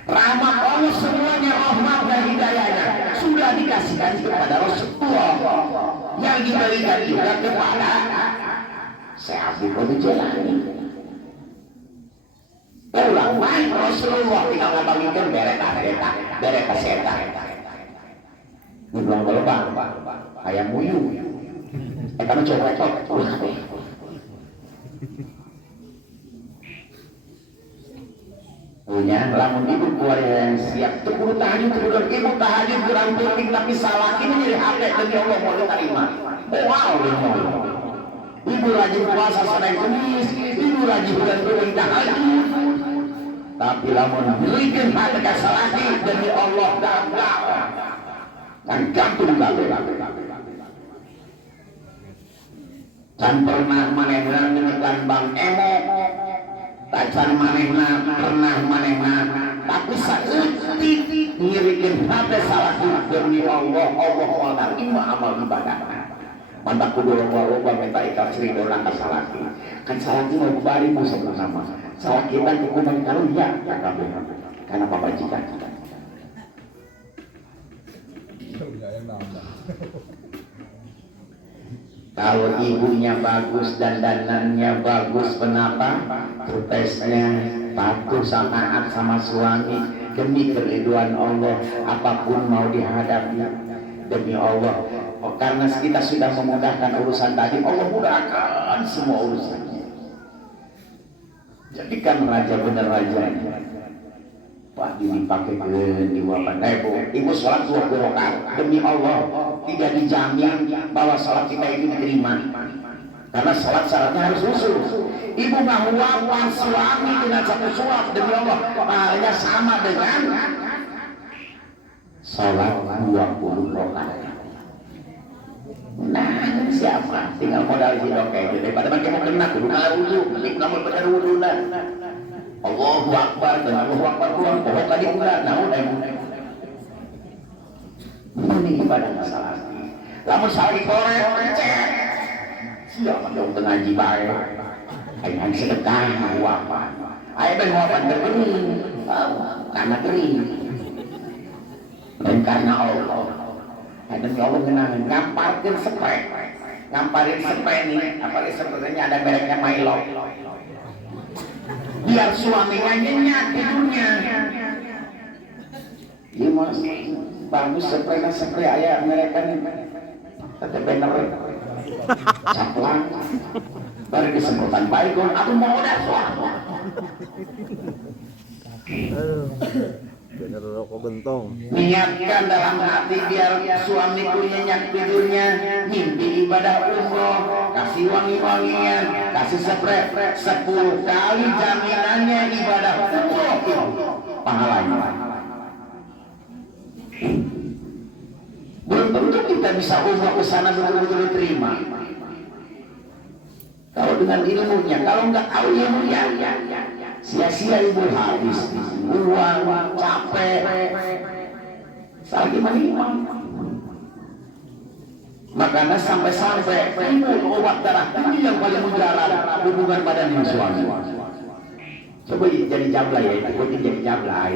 Rahmat Allah semuanya rahmat dan hidayahnya sudah dikasihkan kepada Rasulullah yang diberikan juga kepada Syekh Abdul Jalani. Ulang main Rasulullah tinggal ngabagikan bere kaseta. Ulang lobang hayang muyu. Kamu coba ulah deh. Punya lamun ibu keluarga yang siap tepuluh tahajud kemudian ibu tahajud kurang penting tapi salah ini jadi hati demi Allah mau diterima. Wow demi Allah. Ibu rajin puasa Senin Kamis, ibu rajin bulan kurang tahajud. Tapi lamun berikan hati kesalaki demi Allah dan gantung gawe. Dan pernah menenang dengan Bang Emo tacan manehna pernah manehna tapi saeutik ngirikeun hate salaki demi Allah moal narima amal ibadah mantap kudu loba minta ikhlas ridho ka salaki kan salaki mah bari mu sebenarnya salaki teh hukuman karunya kabeh kana pabajikan kalau ibunya bagus dan dandanannya bagus kenapa protesnya patuh taat sama suami demi keriduan Allah apapun mau dihadapi demi Allah karena kita sudah memudahkan urusan tadi Allah mudahkan semua urusannya jadikan raja bener raja wah dipakai di wapan ibu sholat 20 rakaat demi Allah tidak dijamin bahwa sholat kita itu diterima karena sholat syaratnya harus khusyuk ibu mau wapan suami dengan satu sholat demi Allah pahalanya sama dengan sholat 20 rakaat. Nah siapa tinggal modal hidung kayak gitu daripada makin mau kena kudu ngalah wudu nanti kamu benar wudu Allahu Akbar dan Allahu Akbar pulang pokok tadi pula naon ini ibadah masalah lamun salah dikorek cek siapa dong ngaji bae aing sedekah wapan aya ben wapan kering karena kering dan karena Allah demi Allah kenangan ngamparkeun spray ngamparin spray nih apalagi sebenarnya ada mereknya Milo biar suaminya nyenyak tidurnya iya mas bagus spray ayah mereka nih tetep bener caplang baru disemprotan baik aku mau udah suami bener rokok bentong niatkan dalam hati biar suamiku nyenyak tidurnya mimpi ibadah umroh kasih wangi-wangian kasih spray 10 kali jaminannya ibadah umroh pahalanya belum tentu kita bisa umroh ke sana betul-betul diterima kalau dengan ilmunya kalau nggak tahu ilmunya sia-sia ibu habis uang capek salah gimana makanya sampai ibu obat darah ini yang paling mujarab hubungan badan dengan suami coba jadi jablay ya ikutin jadi jablay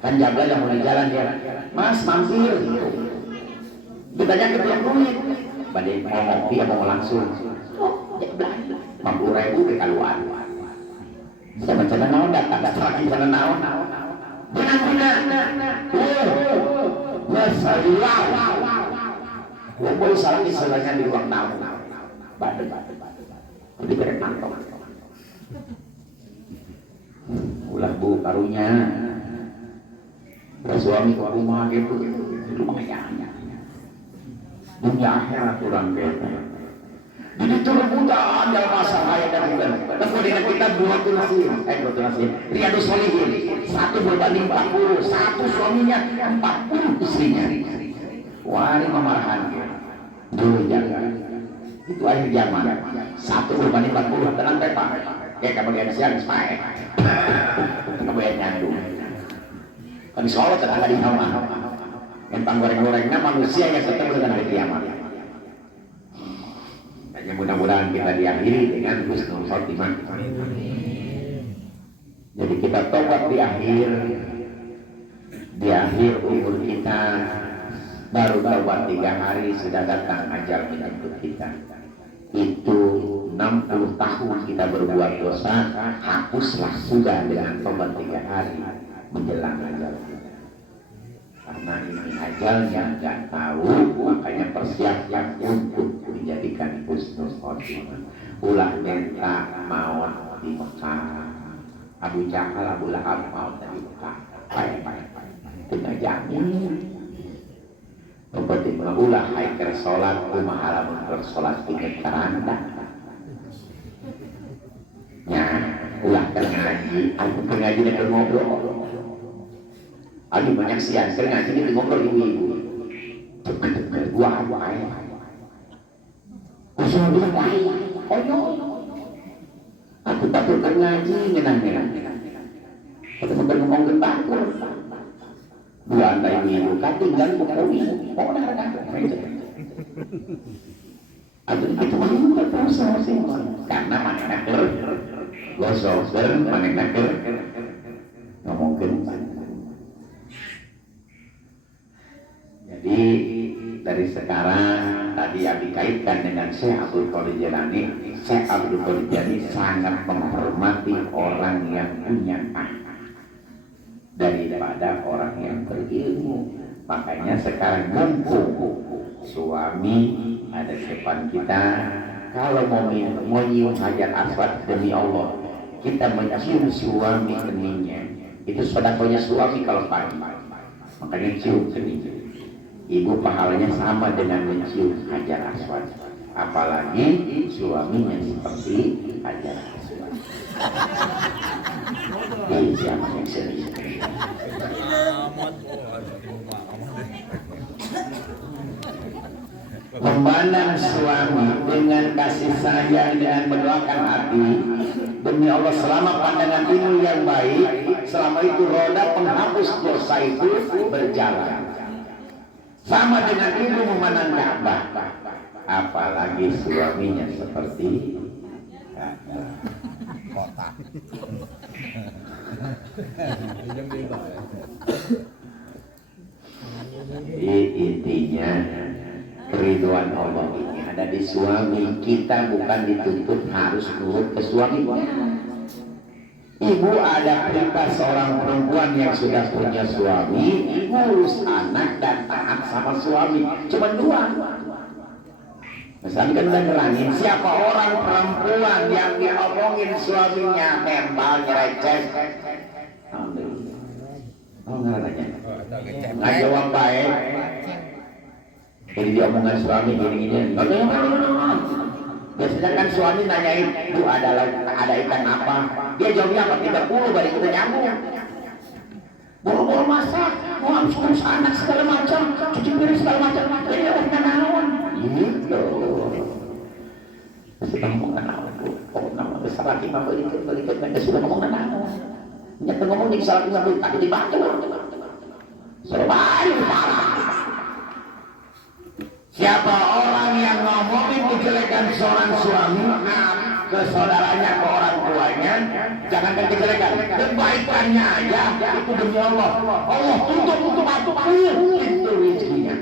kan jablay yang mulai jalan dia mas mampir ditanya ke tiap duit badai ngomong dia mau langsung jablay 50.000 ke keluar sama cara naon datang lagi cara naon benar masalah boleh salah istilahnya di ruang tamu badai jadi berek mantap ulah bu karunya suami ke rumah gitu lumayan dunia akhirat kurang beda jadi turun mudah dalam masalah yang dan bukan. Kemudian kita dua tunasin, Riyadus Shalihin, 1 berbanding 40, satu suaminya 40 istrinya. Wah ini memarahan. Dulu jangan. Itu akhir zaman. 1 berbanding 40, tenang Pak. Kayak kemudian siang sepae. Kemudian nyandu. Kami sholat tetangga di hawa. Yang panggoreng-gorengnya manusia yang ketemu dengan hari kiamat. Mudah-mudahan kita diakhiri dengan husnul khotimah. Jadi kita tobat di akhir umur kita baru tobat 3 hari sudah datang ajal menyambut kita. Itu 60 tahun kita berbuat dosa hapuslah sudah dengan tobat 3 hari menjelang ajal kita. Karena ini ajalnya nggak tahu makanya persiapkan untuk dijadikan husnul khotimah. Ulah minta maut di Mekah. Abu Jahal, Abu Lahab maut di Mekah. Tidak jamin. Seperti ulah haikal sholat, umahala bersolat ingat karanda. Ya, ulah ngaji, aku ngaji dan ngobrol. Aku banyak siang, ngaji itu ngobrol ibu-ibu. Deket-deket gua. Usul dia baik, aku Aku batur ngaji ngenang-ngenang. Kita bukan ngomong ke batur. Dua andai minggu katinggal bukawi. Oh, ada. Atau itu mah terasa sih. Karena mana naker gosoker mana naker ngomongin. Jadi dari sekarang tadi yang dikaitkan dengan Syekh Abdul Qadir Jailani, Syekh Abdul Qadir Jailani sangat menghormati orang yang punya akal daripada orang yang berilmu. Makanya sekarang mumpung suami ada di depan kita, kalau mau nyium hajar aswad demi Allah, kita mencium suami keningnya. Itu sedekahnya suami kalau pagi, makanya cium keningnya. Ibu pahalanya sama dengan mencium hajar aswad, apalagi suaminya seperti hajar aswad. Ini siapa yang serius? Memandang suami dengan kasih sayang dan mendoakan hati, demi Allah selama pandangan ini yang baik, selama itu roda penghapus dosa itu berjalan. Sama dengan ibu memandang Ka'bah, apalagi suaminya seperti kota. Intinya keriduan Allah ini ada di suami. Kita bukan dituntut harus nurut ke suami. Ibu ada perintah seorang perempuan yang sudah punya suami, ngurus anak dan taat sama suami. Cuma dua. Misalnya kan udah nerangin siapa orang perempuan yang diomongin suaminya verbal receh. Oh ngaranya. Nggak jawab baik. Jadi diomongin suami gini-gini. Biasanya kan suami nanyain, Bu ada ikan apa? Dia jawabnya apa? 30 baru kita nyambung. Boro-boro masak, mau ngurus anak segala macam, cuci piring segala macam. Jadi ada nanaon. Gitu. Masih ngomong nanaon. Oh, nama besar lagi mah balik mereka sudah ngomong nanaon. Nyata ngomong di salah ngomong takut dibantu. Serbain parah. Siapa orang yang ngomongin kejelekan seorang suami ke saudaranya, ke orang tuanya, jangankan kejelekan, kebaikannya aja itu demi Allah. Allah tutup itu rezekinya.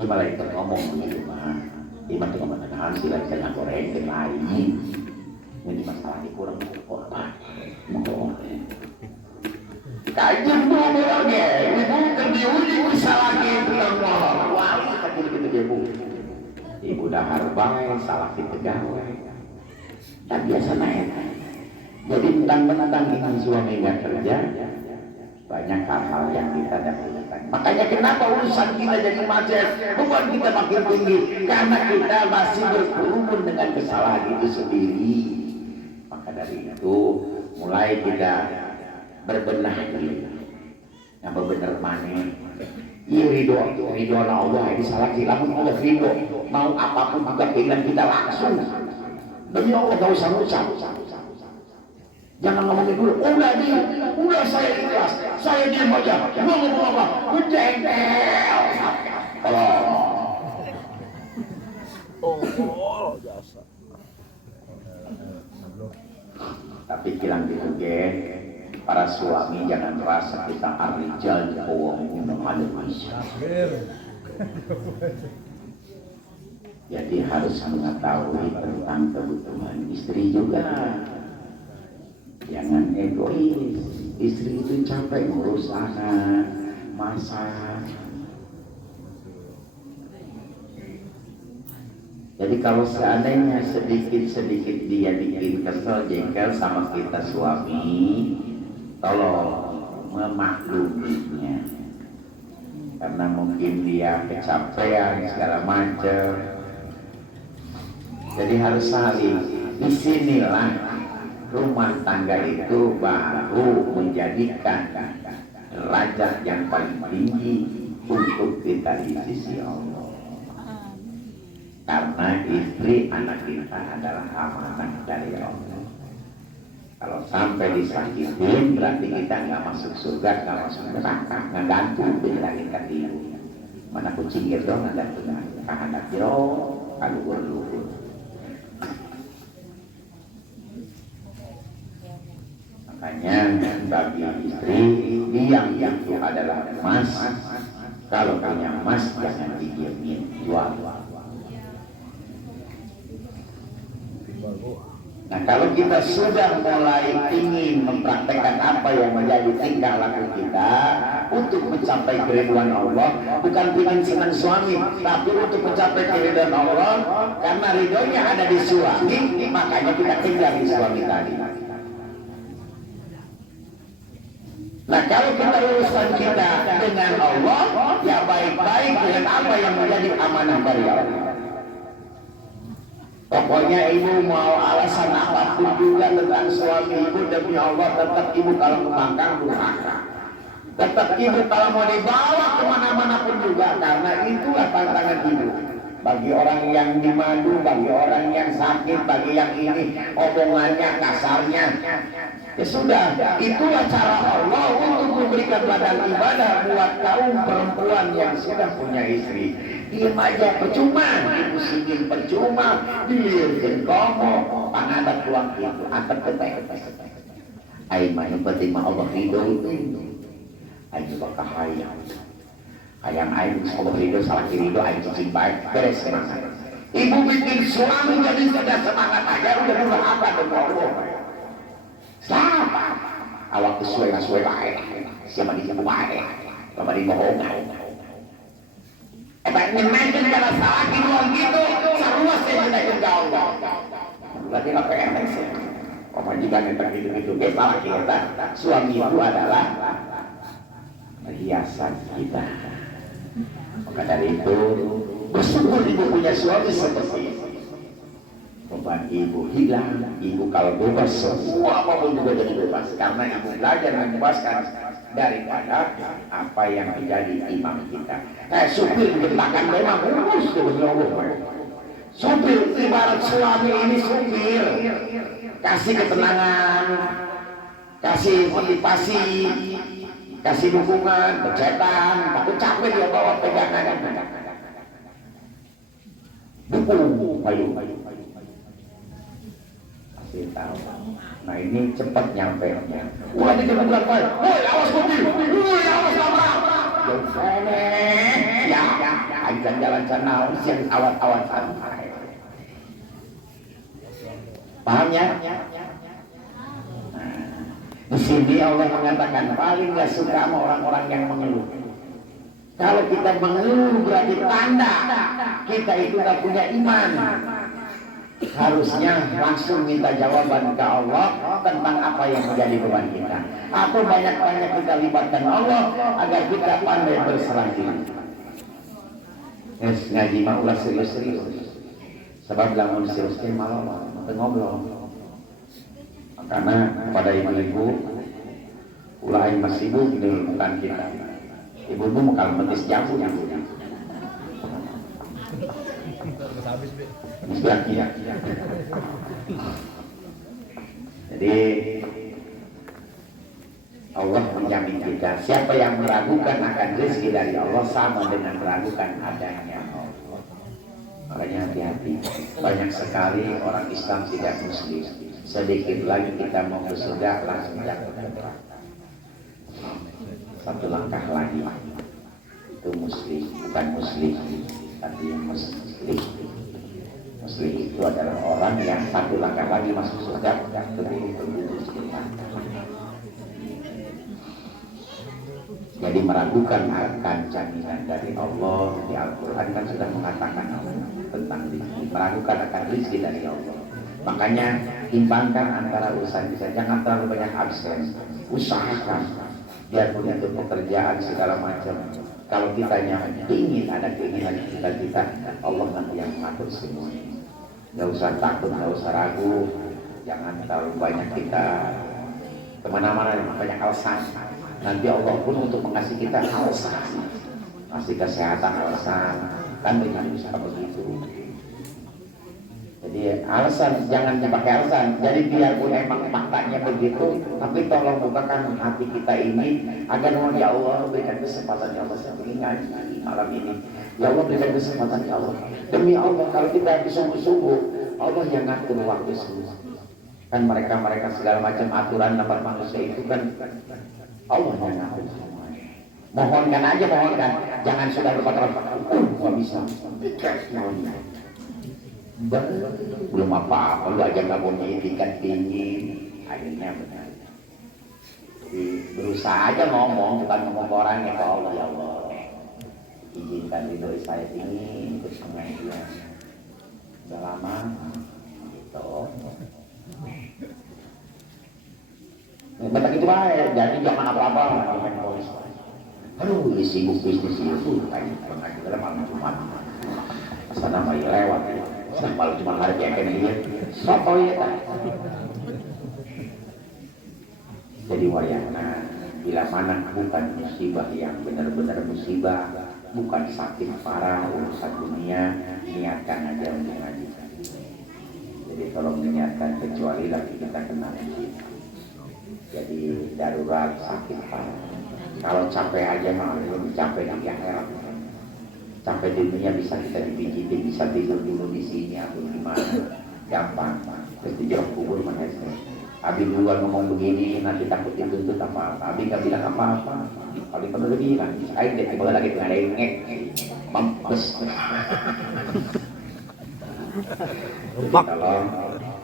Gimana itu ngomong begitu mah? Gimana itu ngomong sila jangan goreng ke lain. Ini masalah ini kurang korban. Ngomong. Kajian dulu lagi, ibu kerdiuji bisa lagi bilang ngomong. Wah, kecil-kecil ibu. Ibu dahar banget, salah kita gawe. Tak biasa naik. Jadi mentang-mentang ini suami nggak kerja, banyak hal-hal yang kita dapatkan. Makanya kenapa urusan kita jadi macet, bukan kita makin tinggi, karena kita masih berkerumun dengan kesalahan itu sendiri. Maka dari itu, mulai kita berbenah dulu. Yang benar mana? Iya ridho Allah ini salah kita pun Allah ridho. Mau apapun juga keinginan kita langsung. Demi Allah gak usah ngucap. Jangan ngomongin dulu. Udah saya ikhlas. Saya diam aja. Ngomong apa? Jengkel. Oh, jasa. Tapi kilang gitu para suami jangan merasa kita arrijal qawwamuna 'alal nisa. Jadi harus mengetahui tentang kebutuhan istri juga. Jangan egois. Istri itu capek ngurus anak, masak. Jadi kalau seandainya sedikit-sedikit dia bikin kesel, jengkel sama kita suami, tolong memakluminya. Karena mungkin dia kecapean segala macam. Jadi harus saling. Disinilah rumah tangga itu baru menjadikan derajat yang paling tinggi untuk kita di sisi Allah. Karena istri anak kita adalah amanah dari Allah. Kalau sampai disakitin berarti kita nggak masuk surga, nggak masuk neraka, nggak gantung dilahirkan di ibu. Mana kucing gitu nggak gantung anak jero kalau berluhur. Makanya bagi istri yang itu adalah emas. Kalau punya emas jangan didiemin, jual. Nah kalau kita sudah mulai ingin mempraktekkan apa yang menjadi tingkah laku kita untuk mencapai keriduan Allah, bukan ingin senang suami, tapi untuk mencapai keriduan Allah, karena ridhonya ada di suami, makanya kita kejar di suami tadi. Nah kalau kita urusan kita dengan Allah, ya baik-baik dengan apa yang menjadi amanah dari Allah. Pokoknya ibu mau alasan apapun juga tentang suami ibu, demi Allah tetap ibu kalau membangkang durhaka. Tetap ibu kalau mau dibawa kemana-mana pun juga, karena itulah tantangan ibu. Bagi orang yang dimadu, bagi orang yang sakit, bagi yang ini omongannya kasarnya, ya sudah, itulah cara Allah untuk memberikan badan ibadah buat kaum perempuan yang sudah punya istri. Diam aja percuma, ibu singin percuma, dilirkan komo, pangadat ruang itu, angkat ketek. Ayo yang penting mah Allah ridho itu. Ayo bakal hayang. Hayang ayo Allah ridho, salah ridho, ayo cicing baik, beres semangat. Ibu bikin suami jadi sudah semangat aja, udah dulu apa dengan Allah. Siapa? Awak sesuai baik, siapa disebut baik, siapa dibohong. Nyemekin kalau salah gitu, seruas saya menaikin ke Allah. Berarti apa yang sih? Pemajikan yang begitu-gitu, salah kita. Suami itu adalah hiasan kita. Maka dari itu, bersyukur ibu punya suami seperti itu. Beban ibu hilang, ibu kalau bebas semua apapun juga jadi bebas, karena ibu belajar membebaskan daripada apa yang menjadi imam kita. Supir dikatakan memang urus supir ibarat suami ini supir, kasih ketenangan, kasih motivasi, kasih dukungan, kecetan, takut capek dia bawa pegangan, dukung, ayo. Tahu. Nah ini cepat nyampe nya. Wah ini bukan baik. Woi awas mobil. Woi awas nabrak. Ya, akan jalan sana siang awat-awat santai. Paham ya? Di sini Allah mengatakan paling nggak suka sama orang-orang yang mengeluh. Kalau kita mengeluh berarti tanda kita itu nggak punya iman. Harusnya langsung minta jawaban ke Allah tentang apa yang menjadi beban kita. Atau banyak-banyak kita libatkan Allah agar kita pandai berserah diri. Ngaji mah ulah serius-serius. Sebab lamun seriusnya malah ngobrol. Karena kepada ibu-ibu ulah yang masih sibuk bukan kita. Ibu-ibu mukal metis jambu yang ya. Jadi Allah menjamin kita. Siapa yang meragukan akan rezeki dari Allah sama dengan meragukan adanya Allah. Makanya hati-hati. Banyak sekali orang Islam tidak Muslim. Sedikit lagi kita mau ke surga langsung jatuh ke neraka. Satu langkah lagi itu Muslim, bukan Muslim, tapi Muslim. Muslim itu adalah orang yang satu langkah lagi masuk surga, terdiri penduduk sekitar. Jadi meragukan akan jaminan dari Allah di Al-Quran kan sudah mengatakan tentang rezeki, meragukan akan rezeki dari Allah. Makanya timbangkan antara urusan kita, jangan terlalu banyak absen. Usahakan biarpun itu pekerjaan segala macam. Kalau kitanya ingin ada keinginan kita, Allah nanti yang mengatur semuanya. Nggak usah takut, nggak usah ragu, jangan terlalu banyak kita kemana-mana banyak alasan. Nanti Allah pun untuk mengasih kita alasan, kasih kesehatan alasan, kan dengan bisa begitu. Jadi alasan, jangan pakai alasan. Jadi biarpun emang faktanya begitu, tapi tolong bukakan hati kita ini agar ya Allah berikan kesempatan ya Allah, saya ingin ngaji malam ini. Ya Allah berikan kesempatan ya Allah. Demi Allah kalau kita sungguh-sungguh, Allah yang ngatur waktu semua. Kan mereka segala macam aturan tempat manusia itu kan Allah yang ngatur semuanya. Mohonkan aja, mohonkan. Jangan sudah berkata-kata, nggak bisa. Belum apa-apa, lu aja nggak punya itikat dingin. Akhirnya benar. Jadi berusaha aja ngomong, bukan ngomong ke orang ya, ke Allah ya Allah. Izinkan ridho saya ini terus pengajian. Udah lama, gitu. Bentar itu baik, jadi jangan apa-apa main polis. Aduh, sibuk bisnis itu, kayak pengajian malam Jumat. Sana mau lewat. Malah cuma hari yang dia sopo ya tak. Jadi wayangna bila mana bukan musibah yang benar-benar musibah, bukan sakit parah urusan dunia, niatkan aja untuk ngaji. Jadi tolong niatkan, kecuali lagi kita kena musibah. Jadi darurat sakit parah. Kalau capek aja malah lebih capek di akhirat. Sampai di dunia bisa kita dipijitin, bisa tidur dulu di sini atau di mana, gampang. Terus di jauh kubur mana sih? Abi duluan ngomong begini, nanti takut dituntut apa-apa. Abi nggak bilang apa-apa. Abi perlu bilang, saya tidak tiba lagi dengan engek, mampus. Kalau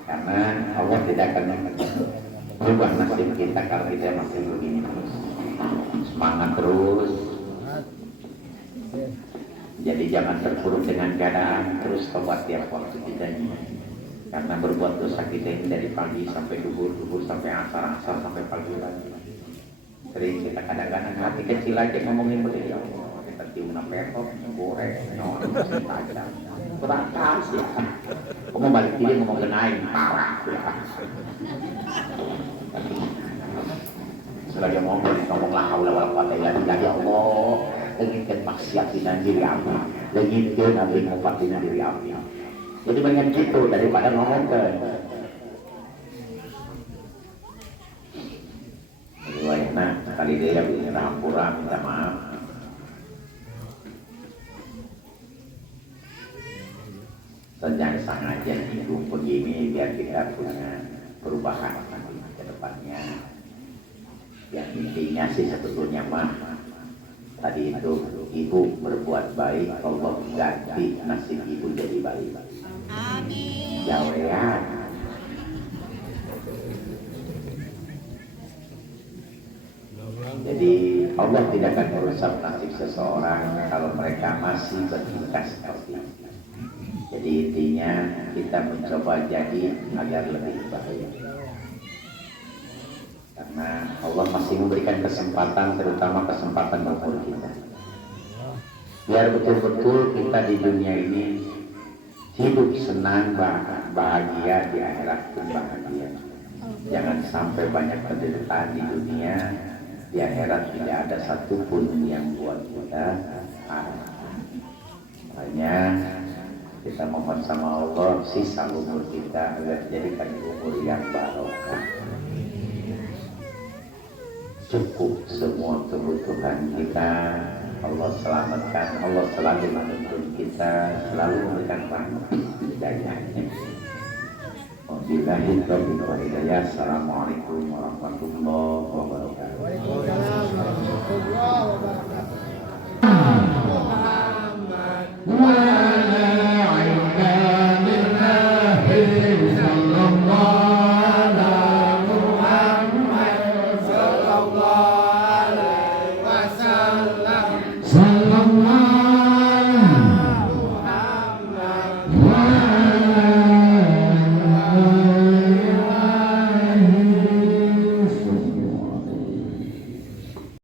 karena Allah tidak akan berubah nasib kita kalau kita masih begini terus. Semangat terus. Jadi jangan terpuruk dengan keadaan, terus tobat tiap waktu kita ini. Karena berbuat dosa kita ini dari pagi sampai duhur sampai asar sampai pagi lagi. Sering kita kadang-kadang hati kecil aja ngomongin beliau. Kita tium napekop, goreng, nol, tajam. Kurang kasih. Ngomong balik dia ngomong genain, parah. Sebagai ngomong lah haula wala quwata illa billah ya Allah. Lenginkan maksiatina diri apa, lenginkan abdi mufatina diri apa. Jadi dengan gitu daripada ngomong ke riwayatnya kali dia bilang rampura minta maaf. Sejak sengaja hidup begini biar kita punya perubahan ke depannya. Yang intinya sih sebetulnya mah tadi itu ibu berbuat baik, Allah ganti nasib ibu jadi baik. Amin. Jawean. Jadi Allah tidak akan merusak nasib seseorang kalau mereka masih bertingkah seperti itu. Jadi intinya kita mencoba jadi agar lebih baik. Karena Allah masih memberikan kesempatan, terutama kesempatan umur kita. Biar betul-betul kita di dunia ini hidup senang, bahagia, di akhirat pun bahagia. Jangan sampai banyak penderitaan di dunia, di akhirat tidak ada satupun yang buat kita marah. Makanya kita mohon sama Allah sisa umur kita agar dijadikan umur yang barokah. Cukup semua kebutuhan kita, Allah selamatkan, Allah selalu menuntun kita, selalu memberikan rahmat hidayahnya. Wabillahi taufiq wal hidayah. Assalamualaikum warahmatullahi wabarakatuh.